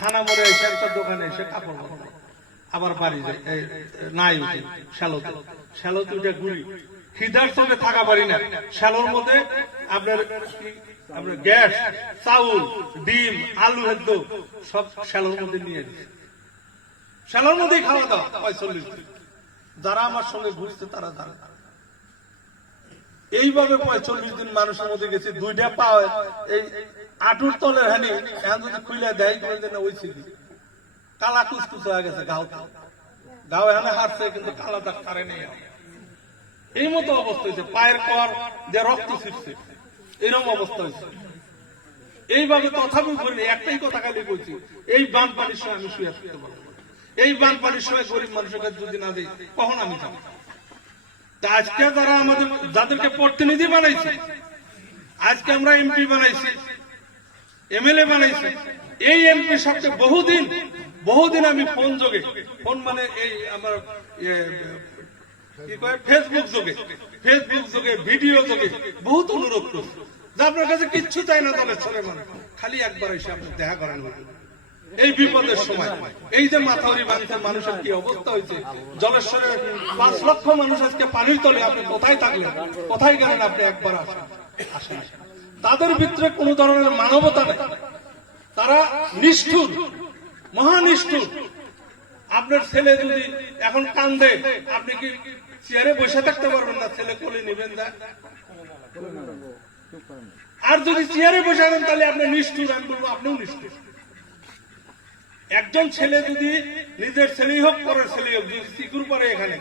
থানা মোড়ে এসে একটা দোকানে এসে কাপড় বানাবো, আবার বাড়ি যাই, নাই উঠি শ্যালোতে উঠে ঘুরি। খিদার সঙ্গে থাকা পারি না। শ্যালোর মধ্যে আপনার গ্যাস, চাউল, ডিম, আলু হেদ্দ সব শ্যালোর মধ্যে নিয়ে দিই, শ্যালোর মধ্যেই খাওয়া দাওয়া 45 দিন। যারা আমার সঙ্গে ঘুরছে তারা জানে। এইভাবে 45 দিন মানুষের মধ্যে গেছি। 2টা পা এই আটুর তলের হানি এখন যদি খুলে দেয় ওই ছিল কালা কুচকুচ হয়ে গেছে। গাও এখানে হারছে কিন্তু কালা দাগ কারে নেই। এই মতো অবস্থা হয়েছে, পায়ের কর যে রক্ত ছিটছে, এরকম অবস্থা হয়েছে। এইভাবে তথাপি করিনি। একটাই কথা খালি বলছি, এই বানপানির সময় আমি শুয়ে থাকতে পারবো। এই বানপানির সময় গরিব মানুষের কাছে যদি না দিই কখন আমি যাবো? তা আজকে যারা আমাদের যাদেরকে প্রতিনিধি বানাইছে, আজকে আমরা এমপি বানাইছি, এমএলএ বানাইছি, এই এমপি সাথে বহুদিন আমি ফোন মানে এই আমার ফেসবুক যোগে ভিডিও যোগে বহুত অনুরোধ করছি যে আপনার কাছে কিচ্ছু চাই না, দলের ছেলে মানে খালি একবার এসে আপনি দেখা করেন। এই বিপদের সময় এই যে মাথাউরি বাঁধতে মানুষের কি অবস্থা হয়েছে, জলেশ্বরের 5 লক্ষ মানুষ আজকে পানির তলে, আপনি কোথায় থাকলেন, কোথায় গেলেন? আপনি একবার আসেন। তাদের ভিতরে কোন ধরনের মানবতা নেই, তারা নিষ্ঠুর, মহানিষ্ঠুর। আপনার ছেলে যদি এখন কান্দে, আপনি কি চেয়ারে বসে থাকতে পারবেন না? ছেলে কোলে নিবেন যা। আর যদি চেয়ারে বসে থাকেন তাহলে আপনি নিষ্ঠুর, আমি বলবো আপনিও নিষ্ঠুর। একজন ছেলে যদি নিজের ছেলেই হোক, পরের ছেলেই হোক, যদি চিকুর পারে এখানে,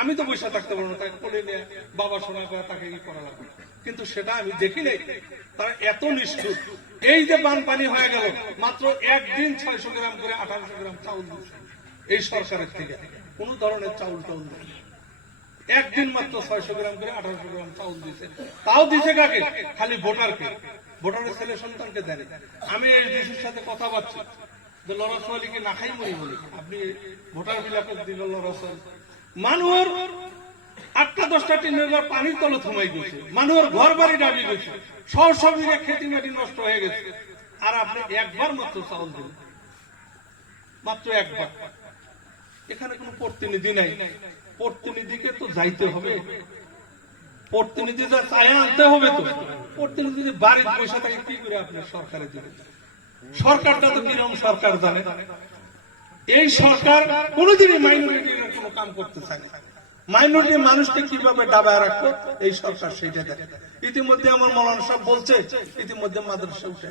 আমি তো বসে থাকতে পারবো না, তাকে কোলে নিয়ে বাবা শোনা করে তাকে কি করা লাগবে। কিন্তু সেটা আমি দেখি নাই, তারা এত নিষ্ঠুর। এই যে বানপানি হয়ে গেল, মাত্র একদিন 600 গ্রাম করে 1800 গ্রাম চাউল দিচ্ছে এই সরকারের থেকে। কোন ধরনের চাউল টাউল নেই। একদিন মাত্র 600 গ্রাম করে 1800 গ্রাম চাউল দিছে, তাও দিছে কাকে? খালি ভোটারকে, ভোটারের ছেলে সন্তানকে দেন। আমি এই ডিসির সাথে কথা বলছি যে লড়াছোয়ালিকে না খাই মরি বলি, আপনি ভোটার বিলাকে দিল লড়াছোয়ালি। মানুষের 8-10টা টিনের ঘর পানির তলে থমাই গেছে, মানুষের ঘর বাড়ি ডাবি গেছে, সব বিঘা খেতি মাটি নষ্ট হয়ে গেছে, আর আপনি একবার মাত্র চাউল দিলেন, মাত্র একবার। এখানে কোন প্রতিনিধি নাই, প্রতিনিধিকে তো যাইতে হবে, প্রতিনিধি যা চায় আনতে হবে। তো প্রতিনিধি বাড়ির পয়সা থাকে কি করে আপনি সরকারে দিবেন? সরকারটা তো কিরকম সরকার জানে। এই সরকার কোনদিনই মাইনরিটির কোনো কাম করতে চায় না। মাইনরিটি মানুষকে কিভাবে দাবায় রাখবো এই সরকার সেইটা দেখে। ইতিমধ্যে আমার মৌলানা সাহেব বলছে, ইতিমধ্যে মাদ্রাসা উঠে।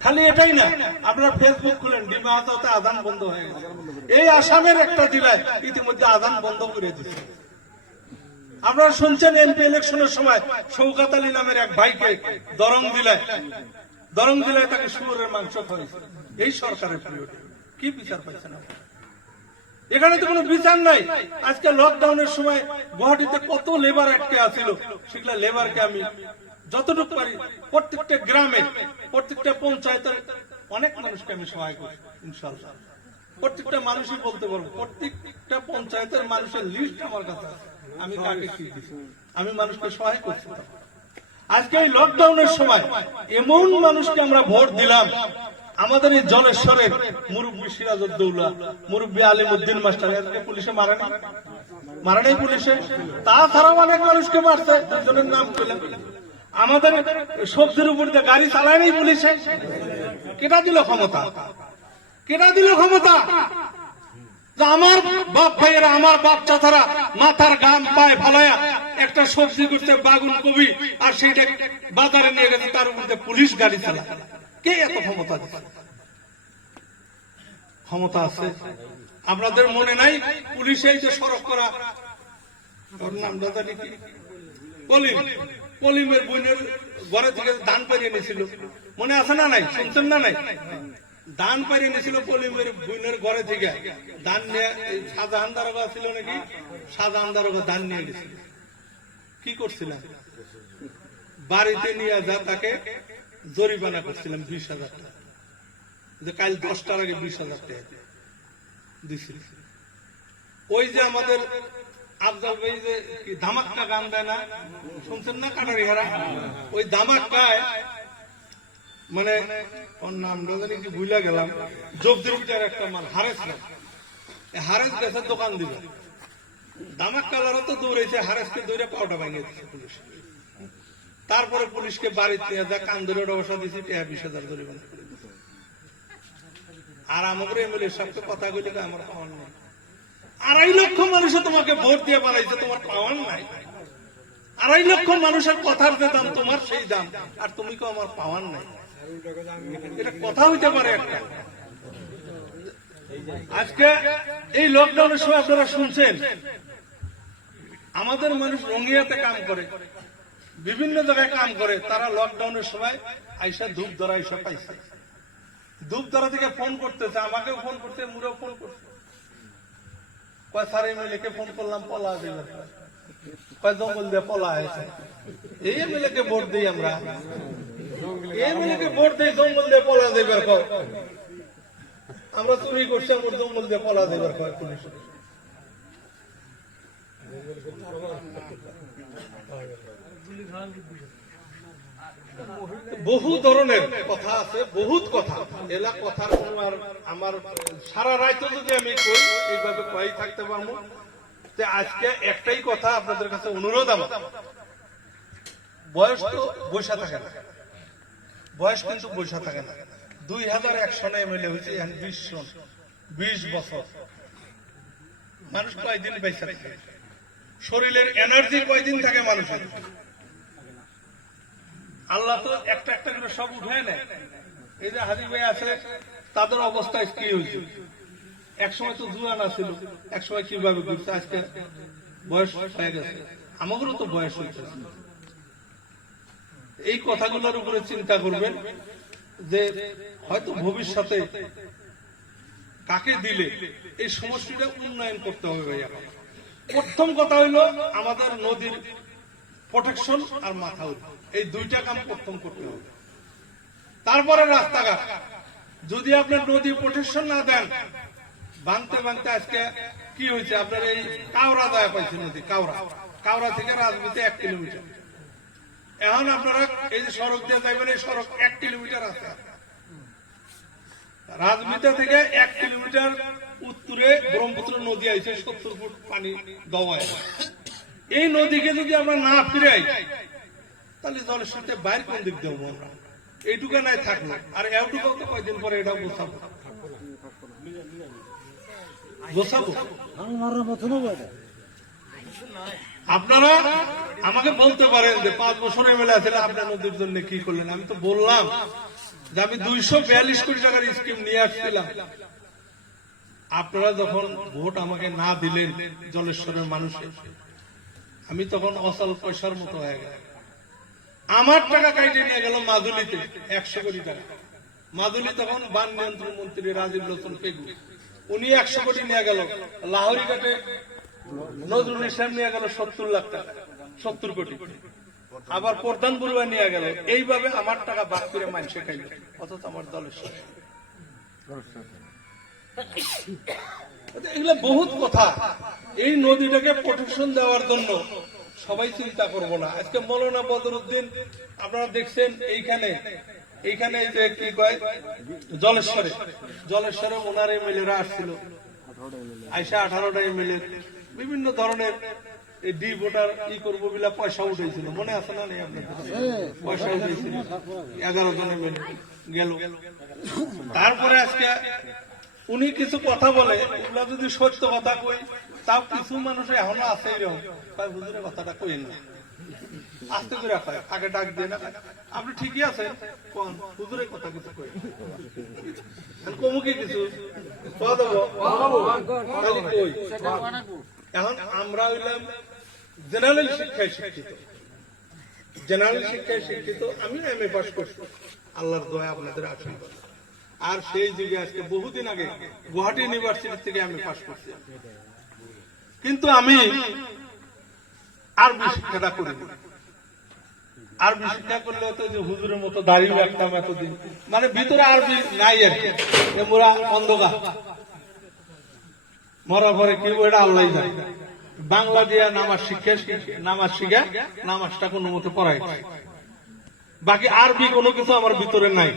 খালি এটাই না, আপনারা ফেসবুক খুলেন, ডিমা হাজাতে আজান বন্ধ হয়ে গেছে। এই আসামের একটা জেলায় ইতিমধ্যে আজান বন্ধ করে দিচ্ছে। আপনারা শুনছেন এমপি ইলেকশনের সময় শওকত আলী নামের এক ভাইকে দরং জেলায় তাকে শুয়োরের মাংস খাওয়াইছে। এই সরকারের পিরিয়ডে কি বিচার পাইছেন? এখানে তো কোনো বিচার নাই। আজকে লকডাউনের সময় গুয়াহাটিতে কত লেবার আটকে আছিল, সেগুলা লেবারকে আমি যতটুকু পারি প্রত্যেকটা গ্রামে, প্রত্যেকটা পঞ্চায়েতের অনেক মানুষকে আমি সহায় করি ইনশাআল্লাহ। প্রত্যেকটা মানুষই বলতে পারবো, প্রত্যেকটা পঞ্চায়েতের মানুষের লিস্ট আমার কাছে আছে, আমি কাকে কি দিচ্ছি, আমি মানুষকে সহায় করছি। আজকে এই লকডাউনের সময় এমন মানুষকে আমরা ভোট দিলাম, আমাদের এই জলেশ্বরের মুরব্বী সিরাজউদ্দৌলা, মুরব্বী আলিমউদ্দিন মাস্টার, এদেরকে পুলিশে মারা নেই পুলিশে, তাছাড়াও অনেক মানুষকে মারছে, দুজনের নাম পেলাম। আমাদের সবজির উপর দিয়ে গাড়ি চালায় নেই পুলিশে। কেটা দিল ক্ষমতা? কেটা দিল ক্ষমতা? আমার বাপ ভাইয়েরা, আমার বাপ চাচারা মাথার গাম পায়ে ফালায়া একটা সবজি করতে বাগুন কবি, আর সেইটা বাজারে নিয়ে গেছে, তার উপর পুলিশ গাড়ি চালায়। কে এত ক্ষমতা দিচ্ছে? ক্ষমতা আছে আপনাদের মনে নাই? পুলিশে যে সড়ক করা, ওর নাম দাদা নাকি কলিমের বোনের ঘরে থেকে ধান পাইয়ে নিয়েছিল, মনে আছে না নাই? শুনছেন না নাই? ধান পাইয়ে নিয়েছিল কলিমের বোনের ঘরে থেকে ধান নিয়ে। শাহজাহান দারোগা ছিল নাকি, শাহজাহান দারোগা ধান নিয়ে গেছিল। কি করছিলেন? বাড়িতে নিয়ে যা তাকে জরিমানা করছিলাম 20,000 টাকা, যে কাল 10টার আগে 20,000 টাকা দিছিল। ওই যে আমাদের আফজাল ভাই যে ধামাক্কা গান দেয় না, শুনছেন না? কাটারি হারা, ওই ধামাক্কায় মানে ওর নাম জানি কি ভুলে গেলাম, যোগদিরুটার একটা মাল হারেস, হারেস গেছে দোকান দিল, ধামাক্কালারা তো দৌড়েছে, হারেসকে দৌড়ে পাউডা ভাঙিয়ে দিচ্ছে পুলিশ। তারপরে পুলিশকে বাড়িতে নিয়ে যা কান ধরে বসা দিয়েছি, 20,000 জরিমানা করে দিচ্ছে। আর আমাদের এমএলএ সাথে কথা বলে আমার পাওয়ার নেই। 2.5 লক্ষ মানুষে তোমাকে ভোট দিয়ে বানাইছে, তোমার পাওয়ার নাই। 2.5 লক্ষ মানুষের কথার যে দাম তোমার সেই দাম, আর তুমি কেউ আমার পাওয়ার নাই। এটা কথা হইতে পারে একটা? আজকে এই লকডাউনের সময় আপনারা শুনছেন, আমাদের মানুষ রঙিয়াতে কাম করে, বিভিন্ন জায়গায় কাম করে, তারা লকডাউনের সময় আইসা ধূপধরা এসব পাইছে। ধূপধরা থেকে ফোন করতেছে, আমাকেও ফোন করতে, মুরেও ফোন করছে। কয় স্যার এমএলএ-কে ফোন করলাম, পলা দিবে, কয় জঙ্গল দিয়ে পলা হয়েছে। এই এমএলএ-কে ভোট দিই আমরা, এমএলএ-কে ভোট দিই, জঙ্গল দিয়ে পলা দেবার কয়। আমরা চুরি করছি, আমার জঙ্গল দিয়ে পলা দেবার কয় পুলিশ। বহু ধরনের কথা আছে, বহুত কথা, এলা কথার আমার সারা রাত যদি আমি কই এইভাবে কই থাকতে পারবো। আজকে একটাই কথা আপনাদের কাছে অনুরোধ, আমার বয়স তো বৈশা থাকে না, বয়স কিন্তু বৈশা থাকে না। 2001 সনে এমএলএ হয়েছে, 20 বছর। মানুষ কয়দিন বেঁচে থাকে? শরীরের এনার্জি কয়দিন থাকে মানুষের? আল্লাহ তো একটা একটা করে সব উঠায় নেয়। এই যে হাজি ভাই আছে, তাদের অবস্থা কি হয়েছে? একসময় তো জুয়ান আছিল, একসময় কিভাবে ঘুরছে, আজকে বয়স হয়ে গেছে। আমাদেরও তো বয়স হয়েছে। এই কথাগুলোর উপরে চিন্তা করবেন যে হয়তো ভবিষ্যতে কাকে দিলে এই সমষ্টিটা উন্নয়ন করতে হবে ভাইয়া। প্রথম কথা হইলো আমাদের নদীর প্রোটেকশন আর মাথাউরি, এই দুইটা কাম প্রথম করতে হবে। তারপরে রাস্তাঘাট। যদি আপনার নদী প্রোটেকশন না দেন, ভাঙতে ভাঙতে আজকে কি হয়েছে, আপনার এই কাউরা দায় পাইছে নদী, কাউরা থেকে রাজনীতি 1 কিলোমিটার। এখন আপনারা এই যে সড়ক দিয়ে যাবেন, এই সড়ক 1 কিলোমিটার আছে। রাজমিতা থেকে 1 কিলোমিটার উত্তরে ব্রহ্মপুত্র নদী আছে, 70 ফুট পানি দবায়। এই নদীকে যদি আমরা না ফিরাই, তাহলে জলের সাথে বাইর কোন দিক দেবো আমরা? এইটুকু নাই থাকলো, আর এইটুকু তো কয়েকদিন পরে এটাও গোছাবো। আপনারা আমাকে বলতে পারেন যে 5 বছর এমএলএ আছেন, আপনার নদীর জন্য কি করলেন? আমি তো বললাম যে আমি 242 কোটি টাকার স্কিম নিয়ে আসছিলাম। আপনারা যখন ভোট আমাকে না দিলেন জলেশ্বরের মানুষের, আমি তখন অচল পয়সার মতো হয়ে গেল। আমার টাকা কাইটে নিয়ে গেল মাদুলিতে 100 কোটি টাকা। মাদুলি তখন বান নিয়ন্ত্রণ মন্ত্রী রাজীব লোচন পেগু, উনি 100 কোটি নিয়ে গেল। লাহোরি ঘাটে নজরুল ইসলাম নিয়ে গেল 70 লাখ টাকা, 70 কোটি। আবার প্রধান বড়ুয়া নিয়ে গেল। এইভাবে আমার টাকা বাদ করে মানুষে খাইল, অথচ আমার দলের সাথে। এগুলো বহুত কথা। এই নদীটাকে প্রোটেকশন দেওয়ার জন্য সবাই চিন্তা করবো না। আজকে মৌলানা বদরুদ্দিন আপনারা দেখছেন, এইখানে যে কি কয় জলেশ্বরে ওনার এমএলএরা আসছিল, আইসা 18টা এমএলএ বিভিন্ন ধরনের এই ডি ভোটার করবো বিলা পয়সা উঠেছিল, মনে আছে না? নেই আপনাদের? পয়সা উঠেছিল, 11 জন এমএলএ গেল। তারপরে আজকে উনি কিছু কথা বলে, ওগুলা যদি সত্য কথা কই, তাও কিছু মানুষ এখনো আছে এরকম, তাই হুজুরের কথাটা কই না, আস্তে করে রাখা, আগে ডাক দিয়ে না, আপনি ঠিকই আছে কোন হুজুরের কথা কিছু কই কমুকি কিছু এখন আমরা হইলাম জেনারেল শিক্ষায় শিক্ষিত। আমি এমএ পাস করছি, আল্লাহর দয়া, আপনাদের আশীর্বাদ। আর সেই যুগে আজকে বহুদিন আগে গুয়াহাটি ইউনিভার্সিটি থেকে আমি পাস করছি, কিন্তু আমি আরবি শিক্ষাটা করিনি। আরবি শিক্ষা করলে তো যে হুজুরের মতো দাঁড়িয়ে রাখতাম এতদিন, মানে ভিতরে আরবি নাই আর কি, মোরা অন্ধকার মরার পরে কি এটা আল্লাহ যায়। বাংলা দিয়া নামাজ শিখা নামাজটা কোনো মতো পড়াই, বাকি আরবি কোনো কিছু আমার ভিতরে নাই।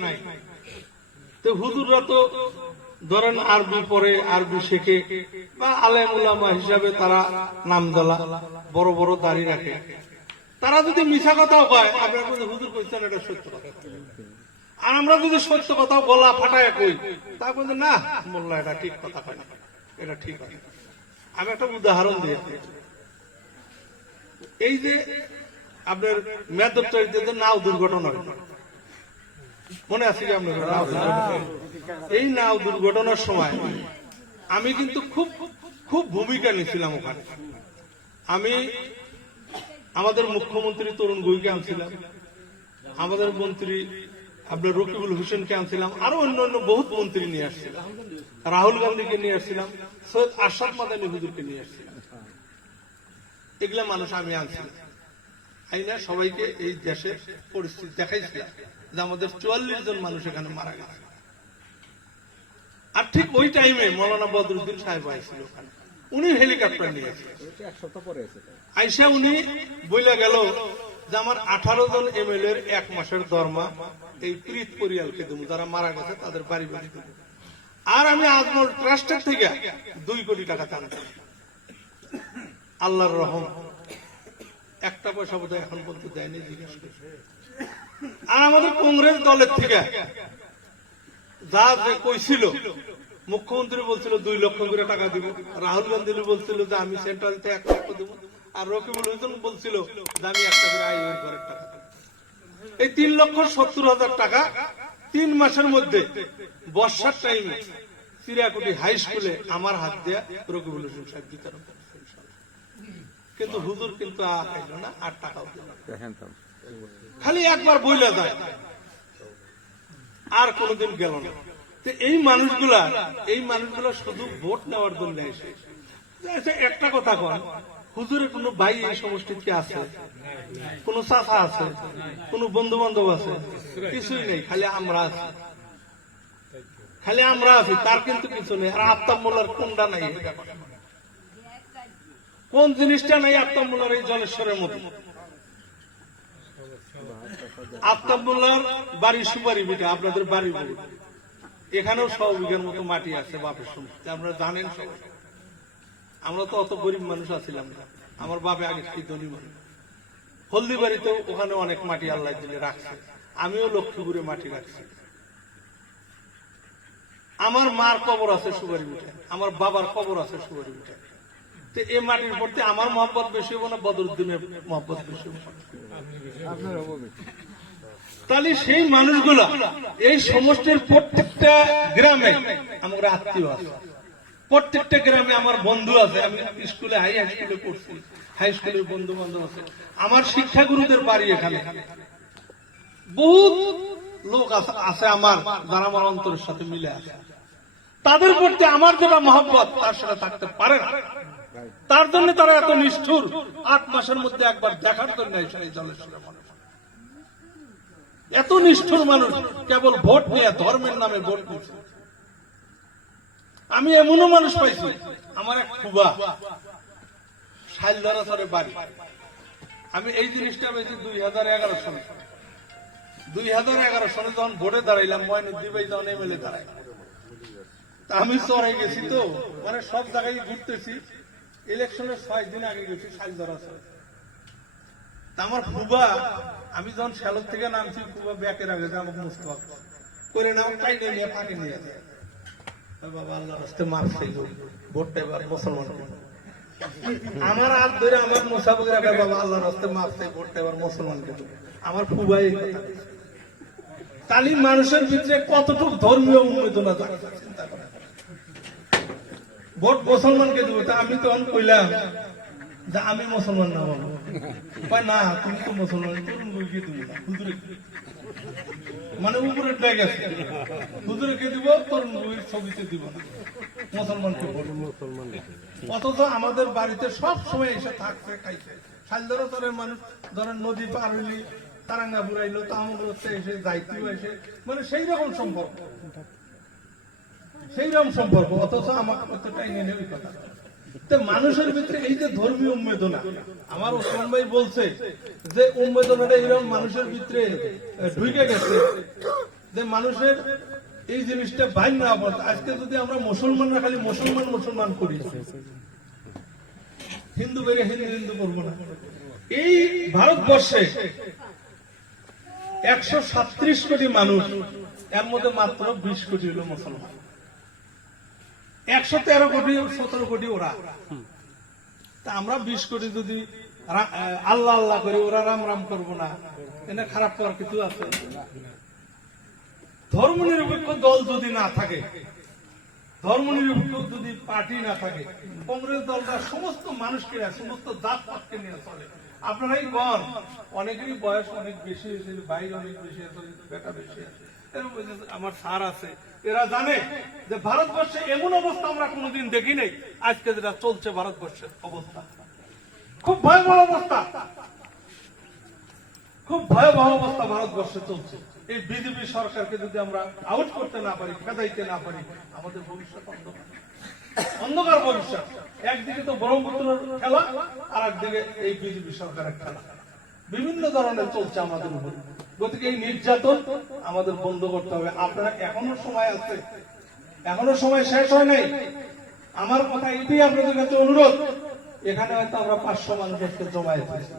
তো হুজুররা তো ধরেন আরবি পড়ে, আরবি শেখে, বা আলেম উলামা হিসাবে তারা নামদালা, বড় বড় দাড়ি রাখে। তারা যদি মিছা কথাও কয়, আপনার হুজুর কইছেন এটা সত্য কথা, আর আমরা যদি সত্য কথাও গলা ফাটায় কই, তা বলতে না মোল্লা এটা ঠিক কথা কয় না, এটা ঠিক কথা। আমি একটা উদাহরণ দিই। এই যে আপনার মেদর চরিত্রে নাও দুর্ঘটনা, মনে আছে কি আপনার? এই নাও দুর্ঘটনার সময় আমি কিন্তু খুব ভূমিকা নিয়েছিলাম ওখানে। আমি আমাদের মুখ্যমন্ত্রী তরুণ গগৈকে আনছিলাম, আমাদের মন্ত্রী আপনার রকিবুল হোসেনকে আনছিলাম, আরো অন্যান্য বহুত মন্ত্রী নিয়ে আসছিলাম, রাহুল গান্ধীকে নিয়ে আসছিলাম, সৈয়দ আরশাদ মাদানী হুজুরকে নিয়ে আসছিলাম। এগুলা মানুষ আমি আনছিলাম, আইনা সবাইকে এই দেশের পরিস্থিতি দেখাইছিলাম যে আমাদের 44 জন মানুষ এখানে মারা গেছে। আর ঠিক ওই টাইমে মৌলানা বদরুদ্দিন সাহেব আইছিল, উনি হেলিকপ্টার নিয়ে আইসা উনি বইলা গেল যে আমার 18 জন এমএলএ এর 1 মাসের দরমা এই প্রীত পরিয়ালকে দেবো, যারা মারা গেছে তাদের বাড়ি বাড়ি দেবো। আর আমি আজমল ট্রাস্টের থেকে 2 কোটি টাকা টানতাম। আল্লাহর রহম, একটা পয়সা বোধহয় এখন বলতে দেয়নি, জিজ্ঞেস করে। আর আমাদের কংগ্রেস দলের থেকে যা যে কইছিল, মুখ্যমন্ত্রী বলছিল 2 লক্ষ করে টাকা দিব, রাহুল গান্ধী বলছিল যে আমি সেন্ট্রাল থেকে 1 লক্ষ দেবো, আর রকিবুল হোসেন বলছিল যে আমি একটা করে আইএর ঘরের টাকা দেবো। এই 3,70,000 টাকা 3 মাসের মধ্যে বর্ষার টাইমে চিরাকুটি হাই স্কুলে আমার হাত দিয়ে রকিবুল হোসেন সাহেব বিতরণ করছেন। কিন্তু হুজুর কিন্তু আইল না, আর টাকাও দিল না, খালি একবার বইলা যায়, আর কোনদিন গেল না। এই মানুষগুলা শুধু ভোট নেওয়ার জন্য এসে একটা কথা কন, হুজুরের কোনো ভাই এই সমষ্টিতে আছে, কোন চাচা আছে, কোন বন্ধু বান্ধব আছে? কিছুই নেই, খালি আমরা আছি, তার কিন্তু কিছু নেই। আর আফতাব মোল্লার কোনটা নাই? কোন জিনিসটা নাই আফতাব মোল্লার এই জলেশ্বরের মধ্যে? আফতাব মোল্লার বাড়ি সুপারি বিটা, আপনাদের বাড়ি বলি, এখানেও 100 বিঘার মতো মাটি আছে বাপের সম্পত্তি, আপনারা জানেন সবাই। আমরা তো অত গরিব মানুষ আছিলাম না, আমার বাপে আগে কি ধনী মানুষ। হলদিবাড়িতেও ওখানে অনেক মাটি আল্লাহ দিলে রাখছে, আমিও লক্ষ্মীপুরে মাটি রাখছি। আমার মার কবর আছে সুপারি বিটা, আমার বাবার কবর আছে সুপারি বিটা। তো এই মাটির প্রতি আমার মহব্বত বেশি হবো না বদরুদ্দিনের মহব্বত বেশি হবো? তাহলে সেই মানুষগুলা এই সমষ্টির প্রত্যেকটা গ্রামে আমার আত্মীয় আছে, প্রত্যেকটা গ্রামে আমার বন্ধু আছে। আমি স্কুলে হাই স্কুলে পড়ছি, হাই স্কুলের বন্ধু বান্ধব আছে। আমার শিক্ষাগুরুদের বাড়ি এখানে, বহুত লোক আছে আমার, যারা আমার অন্তরের সাথে মিলে আছে। তাদের প্রতি আমার যেটা মহব্বত তার সাথে থাকতে পারে না, তার জন্য তারা এত নিষ্ঠুর। 8 মাসের মধ্যে একবার দেখার জন্য এই জলেশ্বরের মানুষ এত নিষ্ঠুর মানুষ, কেবল ভোট নিয়ে, ধর্মের নামে ভোট নিচ্ছে। আমি এমনও মানুষ পাইছি, আমার এক ফুবা শাইলধারা সরে বাড়ি। আমি এই জিনিসটা পেয়েছি 2011 সালে। 2011 সালে যখন ভোটে দাঁড়াইলাম, ময়নুদ্দিন ভাই যখন এমএলএ দাঁড়াই, আমি চড়ে গেছি, তো মানে সব জায়গায় ঘুরতেছি। ইলেকশনের 6 দিন আগে গেছি শাইলধারা সরে। আমার ফুবা, আমি যখন শ্যালক থেকে নামছি, ফুবা ব্যাকের আগে যে আমাকে মুস্তফা করে নাম কাইনে নিয়ে পানি নিয়ে যায়। বাবা আল্লাহর রাস্তে মারছে, ভোটটা এবার মুসলমান। আমার হাত ধরে আমার মুসাফির আগে, বাবা আল্লাহর রাস্তে মারছে, ভোটটা এবার মুসলমানকে। আমার ফুবাই তালিম মানুষের ভিতরে কতটুকু ধর্মীয় উন্মেদনা থাকে চিন্তা করে। ভোট মুসলমানকে দেবো, তা আমি তখন কইলাম যে আমি মুসলমান না বলো, না তুমি তো মুসলমান, তরুণকে দিব না, হুজুরে মানে উপরে ডেকে গেছে, হুজুরকে দিব, তরুণ ছবিতে দিব না, মুসলমানকে বলবো। মুসলমান অথচ আমাদের বাড়িতে সব সময় এসে থাকছে, খাইছে। শাইলধারা চরের মানুষ ধরেন নদী পার হইলি, তারাঙ্গা বুড়াইলো, তামুলতে এসে যাইতেও এসে, মানে সেই রকম সম্পর্ক, অথচ আমার প্রত্যেকটাই নেই ওই কথা। মানুষের ভিতরে এই যে ধর্মীয় উন্মেদনা, আমার ওসমান ভাই বলছে যে উন্মেদনাটা এরকম মানুষের ভিতরে ঢুকে গেছে যে মানুষের এই জিনিসটা বাইর না হওয়া। আজকে যদি আমরা মুসলমানরা খালি মুসলমান করি, হিন্দু বেড়ে হিন্দু করবো না। এই ভারতবর্ষে 137 কোটি মানুষ, এর মধ্যে মাত্র 20 কোটি হলো মুসলমান। 113 কোটি 17 কোটি ওরা। তা আমরা 20 কোটি যদি আল্লাহ আল্লাহ করি, ওরা রাম রাম করবো না, এটা খারাপ করার কিছু আছে? ধর্ম নিরপেক্ষ দল যদি না থাকে, ধর্ম নিরপেক্ষ যদি পার্টি না থাকে, কংগ্রেস দলটা সমস্ত মানুষকে, সমস্ত জাত পাতকে নিয়ে চলে। আপনারাই বল, অনেকেরই বয়স অনেক বেশি হয়েছে, বাইরে অনেক বেশি আছে, বেটা বেশি আছে, আমার সার আছে, এরা জানে যে ভারতবর্ষে এমন অবস্থা আমরা কোনোদিন দেখি নাই। আজকে যেটা চলছে ভারতবর্ষের অবস্থা, খুব ভয়াবহ অবস্থা, খুব ভয়াবহ অবস্থা ভারতবর্ষে চলছে। এই বিজেপি সরকারকে যদি আমরা আউট করতে না পারি, খেদাইতে না পারি, আমাদের ভবিষ্যৎ অন্ধকার ভবিষ্যৎ। একদিকে তো ব্রহ্মপুত্রের খেলা, আর একদিকে এই বিজেপি সরকারের খেলা বিভিন্ন ধরনের চলছে আমাদের উপরে। গতিকে এই নির্যাতন আমাদের বন্ধ করতে হবে। আপনারা এখনো সময় আছে, এখনো সময় শেষ হয় নাই। আমার কথা এটাই আপনাদের কাছে অনুরোধ, এখানে হয়তো আমরা 500 মানুষ আজকে জমায়েত হয়েছি,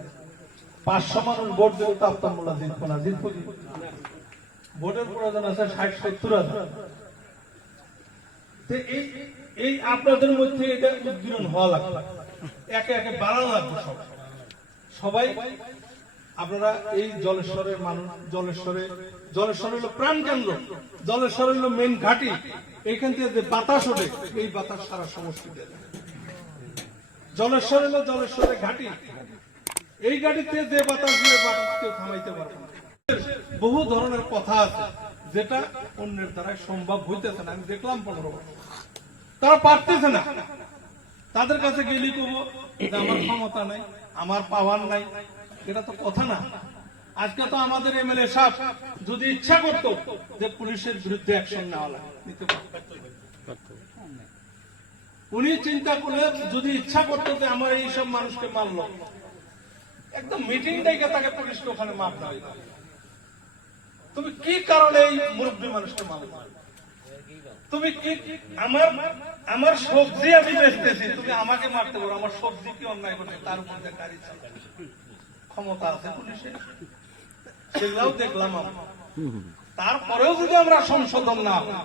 500 মানুষ ভোট দিলে তো আফতাব মোল্লা জিতবো না, জিতবো কি? ভোটের প্রয়োজন আছে 60-70 হাজার। এই আপনাদের মধ্যে এটা উদ্গীরণ হওয়া লাগবে, একে একে বাড়ানো লাগবে। সবাই আপনারা এই জলেশ্বরের মানুষ, জলেশ্বর হলো প্রাণ কেন্দ্র, জলেশ্বর হলো মেন ঘাটি। এইখান থেকে যে বাতাস ওঠে, এই বাতাস সারা সমষ্টিতে। জলেশ্বর হলো জলেশ্বরের ঘাটি, এই ঘাটিতে যে বাতাস দিয়ে বাতাস কেউ থামাইতে পারবে না। বহু ধরনের কথা আছে যেটা অন্যের দ্বারাই সম্ভব হইতেছে না। আমি দেখলাম 15 বছর তারা পারতেছে না। তাদের কাছে গেলি কবো যে আমার ক্ষমতা নাই, আমার পাওয়ার নাই, এটা তো কথা না। আজকে তো আমাদের এমএলএ সাহেব যদি ইচ্ছা করতো যে পুলিশের বিরুদ্ধে অ্যাকশন নেওয়া লাগে, নিতে পারতো। উনি চিন্তা করলে যদি ইচ্ছা করতো যে আমার এইসব মানুষকে মারলো, একদম মিটিং ডেকে তাকে পুলিশকে ওখানে মাপ দেওয়া হইতো। তুমি কি কারণে এই মুরব্বী মানুষকে মারো? তুমি কি আমার সবজি আমি বেচতেছি, তুমি আমাকে মারতে পারো? আমার সবজি কি অন্যায় করছে? তার মধ্যে গাড়ি চালানো ক্ষমতা আছে পুলিশের, সেগুলাও দেখলাম আমরা। তারপরেও যদি আমরা সংশোধন না হয়,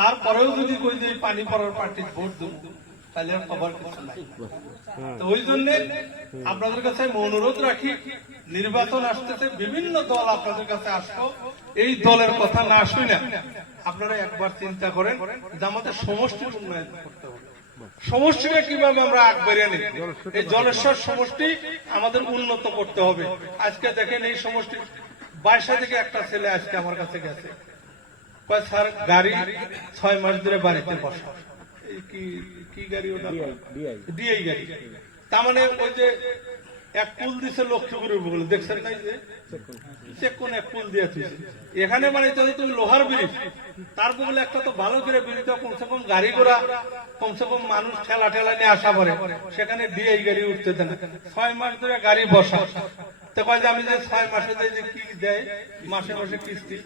তারপরেও যদি কই যে পানি পড়ার পার্টি ভোট দেব, তাহলে আর খবর কিছু নাই। তো ওই জন্য আপনাদের কাছে আমি অনুরোধ রাখি, নির্বাচন আসতেছে, বিভিন্ন দল আপনাদের কাছে আসবো, এই দলের কথা না শুনে আপনারা একবার চিন্তা করেন যে আমাদের সমষ্টির উন্নয়ন করতে হবে। সমষ্টিকে কিভাবে আমরা আগ বাড়িয়ে নিই, এই জলেশ্বর সমষ্টি আমাদের উন্নত করতে হবে। আজকে দেখেন এই সমষ্টি 22 থেকে একটা ছেলে আজকে আমার কাছে গেছে, কয় স্যার গাড়ি 6 মাস ধরে বাড়িতে বসা। এই কি গাড়ি? ওটা ডিআই গাড়ি। তার মানে ওই যে এক পুল দিছে লক্ষ্মীপুরের বলে দেখছেন নাই যে কোন এক পুল দিয়ে এখানে মানে তুমি লোহার ব্রিজ, তার বলে একটা তো ভালো করে ব্রিজ, কমসে কম গাড়ি ঘোড়া, কমসে কম মানুষ ঠেলা ঠেলা নিয়ে আসা পরে, সেখানে ডিআই গাড়ি উঠতে দেন। 6 মাস ধরে গাড়ি বসা। তো কয় যে আমি যে 6 মাসে যে কি দেয় মাসে মাসে কিস্তি,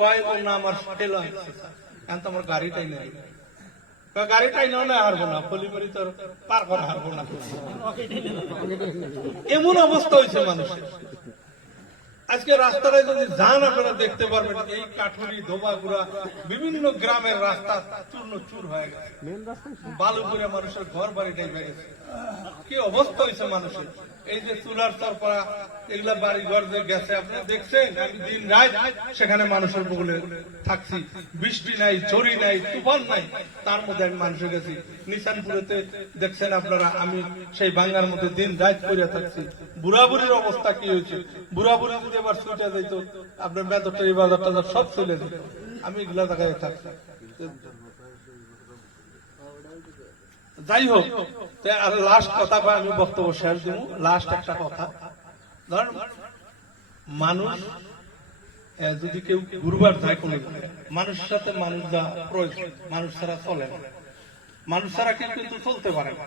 কয় ও না আমার ঠেলা হচ্ছে, এখন তো আমার গাড়িটাই নেই। গাড়িটাই না হারবো না, পলিমারি তোর পার করা হারবো না। এমন অবস্থা হয়েছে মানুষের। আজকে রাস্তায় যদি যান আপনারা দেখতে পারবেন এই কাঠুরি ধোবাগুড়া বিভিন্ন গ্রামের রাস্তা চূর্ণ চুর হয়ে গেছে, বালুপুরে মানুষের ঘর বাড়ি ডেবে গেছে। কি অবস্থা হয়েছে মানুষের। এই যে চুলার চরপড়া এগুলা বাড়ি ঘর যে গেছে, আপনারা দেখছেন। আমি দিন রাত সেখানে মানুষের বগলে থাকছি, বৃষ্টি নাই, ঝড়ি নাই, তুফান নাই, তার মধ্যে আমি মানুষের গেছি। নিশানপুরেতে দেখছেন আপনারা, আমি সেই বাঙ্গার মধ্যে দিন রাত করে থাকছি। বুড়াবুড়ির অবস্থা কি হয়েছে, বুড়াবুড়ি যদি এবার ছুটে যেত, আপনার বেতরটা এই বাজারটা সব চলে যেত। আমি এগুলা জায়গায় থাকছি। যাই হোক, আর লাস্ট কথা আমি বক্তব্য শেষ দিব। লাস্ট একটা কথা, ধরেন মানুষ যদি কেউ গুরুবার যায় কোনো মানুষের সাথে, মানুষ যা প্রয়োজন, মানুষ ছাড়া চলে না, মানুষ ছাড়া কেউ কিন্তু চলতে পারে না।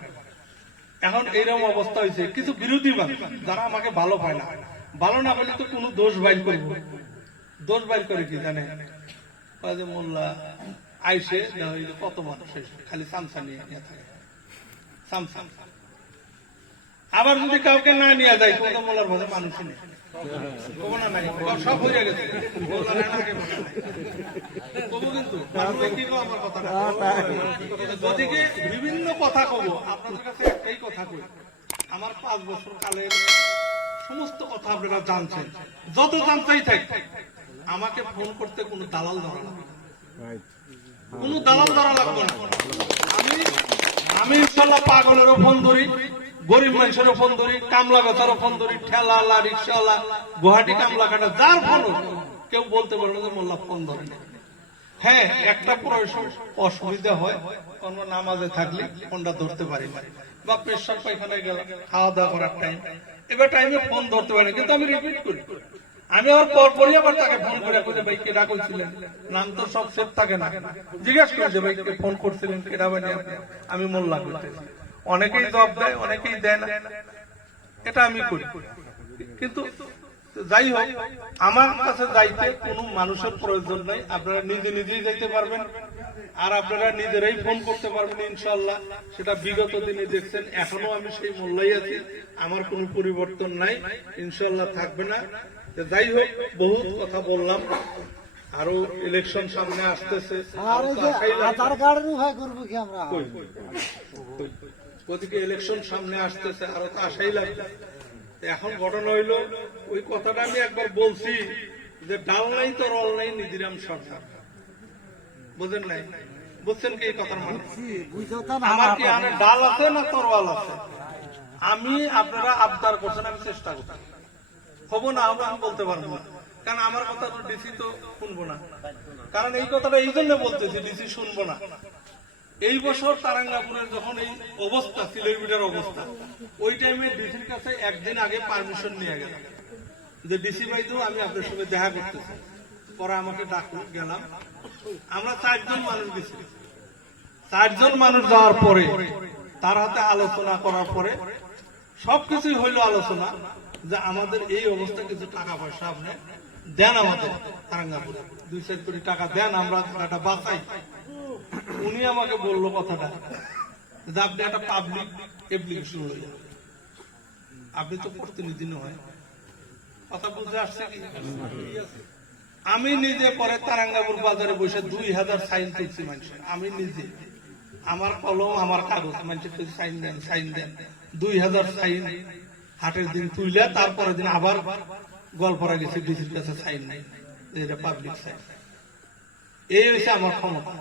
এখন এইরকম অবস্থা হয়েছে, কিছু বিরোধী মানুষ যারা আমাকে ভালো পায় না, ভালো না বলে তো কোনো দোষ বাইর করবো। দোষ বাইর করে কি জানে, মোল্লা আইসে কত মানুষ খালি সামসা নিয়ে থাকে, আবার যদি কাউকে না নিয়ে যায় তো মোল্লার ভাষা মানুষ নেই, সব হয়ে গেছে। যদি বিভিন্ন কথা কব, আপনাদের কাছে একটাই কথা কই, আমার 5 বছর কালের সমস্ত কথা আপনারা জানছেন, যত জানতেই থাক, আমাকে ফোন করতে কোনো দালাল ধরা লাগবে না, কোনো দালাল ধরা লাগবে না। আমি ইনশাল্লাহ পাগলেরও ফোন ধরি, গরিব মানুষেরও ফোন ধরি, কামলা বেচারও ফোন ধরি, ঠেলাওয়ালা, রিক্সাওয়ালা, গুয়াহাটি কামলা কাটা, যার ফোন কেউ বলতে পারবে যে মোল্লা ফোন ধরে না। হ্যাঁ, একটা অসুবিধা হয়, কোন নামাজে থাকলে ফোনটা ধরতে পারি না, বা পেশাব পায়খানে গেলাম, খাওয়া দাওয়া করার টাইম, এবার টাইমে ফোন ধরতে পারি, কিন্তু আমি রিপিট করি। আমি আর পরপরই আবার তাকে ফোন করে কইলে ভাই কেডা কইছিলেন, নাম তো সব সেভ থাকে না, জিজ্ঞাসা করি যে ভাই ফোন করছিলেন কেডা, মানে আমি মোল্লা করতেছি। অনেকেই জবাব দেয়, অনেকেই দেয় না, এটা আমি করি। কিন্তু যাই হোক, আমার কাছে যাইতে কোনো মানুষের প্রয়োজন নাই, আপনারা নিজে নিজেই যাইতে পারবেন, আর আপনারা নিজেরাই ফোন করতে পারবেন ইনশাল্লাহ। সেটা বিগত দিনে দেখছেন, এখনো আমি সেই মোল্লাই আছি, আমার কোনো পরিবর্তন নাই, ইনশাল্লাহ থাকবে না। যাই হোক, বহুত কথা বললাম, আরো ইলেকশন সামনে আসতেছে, ওদিকে ইলেকশন সামনে আসতেছে, আরো তো আশাই লাগবে। এখন ঘটনা হইল, ওই কথাটা আমি একবার বলছি যে ডাল নাই তো রল নাই, নিধিরাম সরকার, বুঝেন নাই? বুঝছেন কি এই কথার মানে? আমার কি আনে ডাল আছে না তরোয়াল আছে? আমি আপনারা আবদার করছেন, আমি চেষ্টা করছি, হবো না হবো আমি বলতে পারবো না, কারণ আমার কথা তো ডিসি তো শুনবো না, কারণ এই কথাটা এই জন্য বলতেছি ডিসি শুনবো না। এই বছর তারাঙ্গাপুরের যখন এই অবস্থা সিলেবিটার অবস্থা, ওই টাইমে ডিসির কাছে একদিন আগে পারমিশন নিয়ে গেল যে ডিসি ভাই তো আমি আপনার সঙ্গে দেখা করতেছি। পরে আমাকে ডাকুন, গেলাম। আমরা 4 জন মানুষ গেছি। 4 জন মানুষ যাওয়ার পরে তার হাতে আলোচনা করার পরে সবকিছুই হইলো আলোচনা যে আমাদের এই অবস্থা, কিছু টাকা পয়সা আপনি দেন আমাদের তারাঙ্গাপুরে, 2-4 কোটি টাকা দেন, আমরা একটা বাঁচাই। উনি আমাকে বললো কথাটা যে আপনি একটা পাবলিক অ্যাপ্লিকেশন লইয়া, আপনি তো প্রতিনিধি নয়, কথা বলতে আসছে কি? আমি নিজে পরে তারাঙ্গাপুর বাজারে বসে 2000 সাইন তুলছি মানুষের, আমি নিজে, আমার কলম আমার কাগজ, মানুষের সাইন দেন সাইন দেন, 2000 সাইন হাটের দিন তুইলে তারপরের দিন আবার গল্পরা গেছি ডিসির কাছে সাইন নাই, এটা পাবলিক সাইন। এই হয়েছে আমার ক্ষমতা,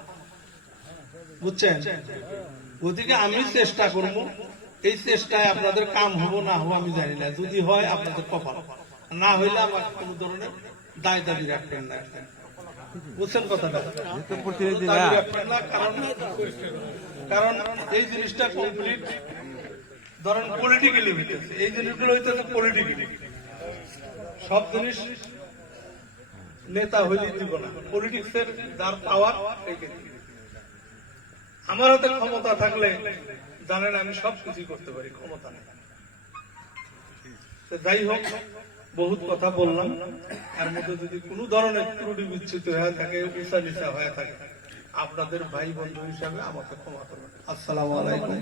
বুঝছেন? ওদিকে আমি চেষ্টা করবো, এই চেষ্টায় আপনাদের কাম হবো না হবো আমি জানি না, যদি হয় আপনাদের কপাল, না হইলে আমার কোন ধরনের দায় দাবি রাখবেন না, বুঝছেন কথাটা? কারণ এই জিনিসটা কমপ্লিট ধরেন পলিটিক্যালি হইতেছে, এই জিনিসগুলো হইতেছে পলিটিক্যালি। সব জিনিস নেতা হইলে দিব না, পলিটিক্স এর যার পাওয়ার। আমার হাতে ক্ষমতা থাকলে জানেন আমি সবকিছু করতে পারি, ক্ষমতা নেই। যাই হোক, বহুত কথা বললাম, তার মধ্যে যদি কোনো ধরনের ত্রুটি বিচ্ছুত হয়ে থাকে, উঁচা নিচা হয়ে থাকে, আপনাদের ভাই বন্ধু হিসাবে আমাকে ক্ষমা করবেন। আসসালামু আলাইকুম।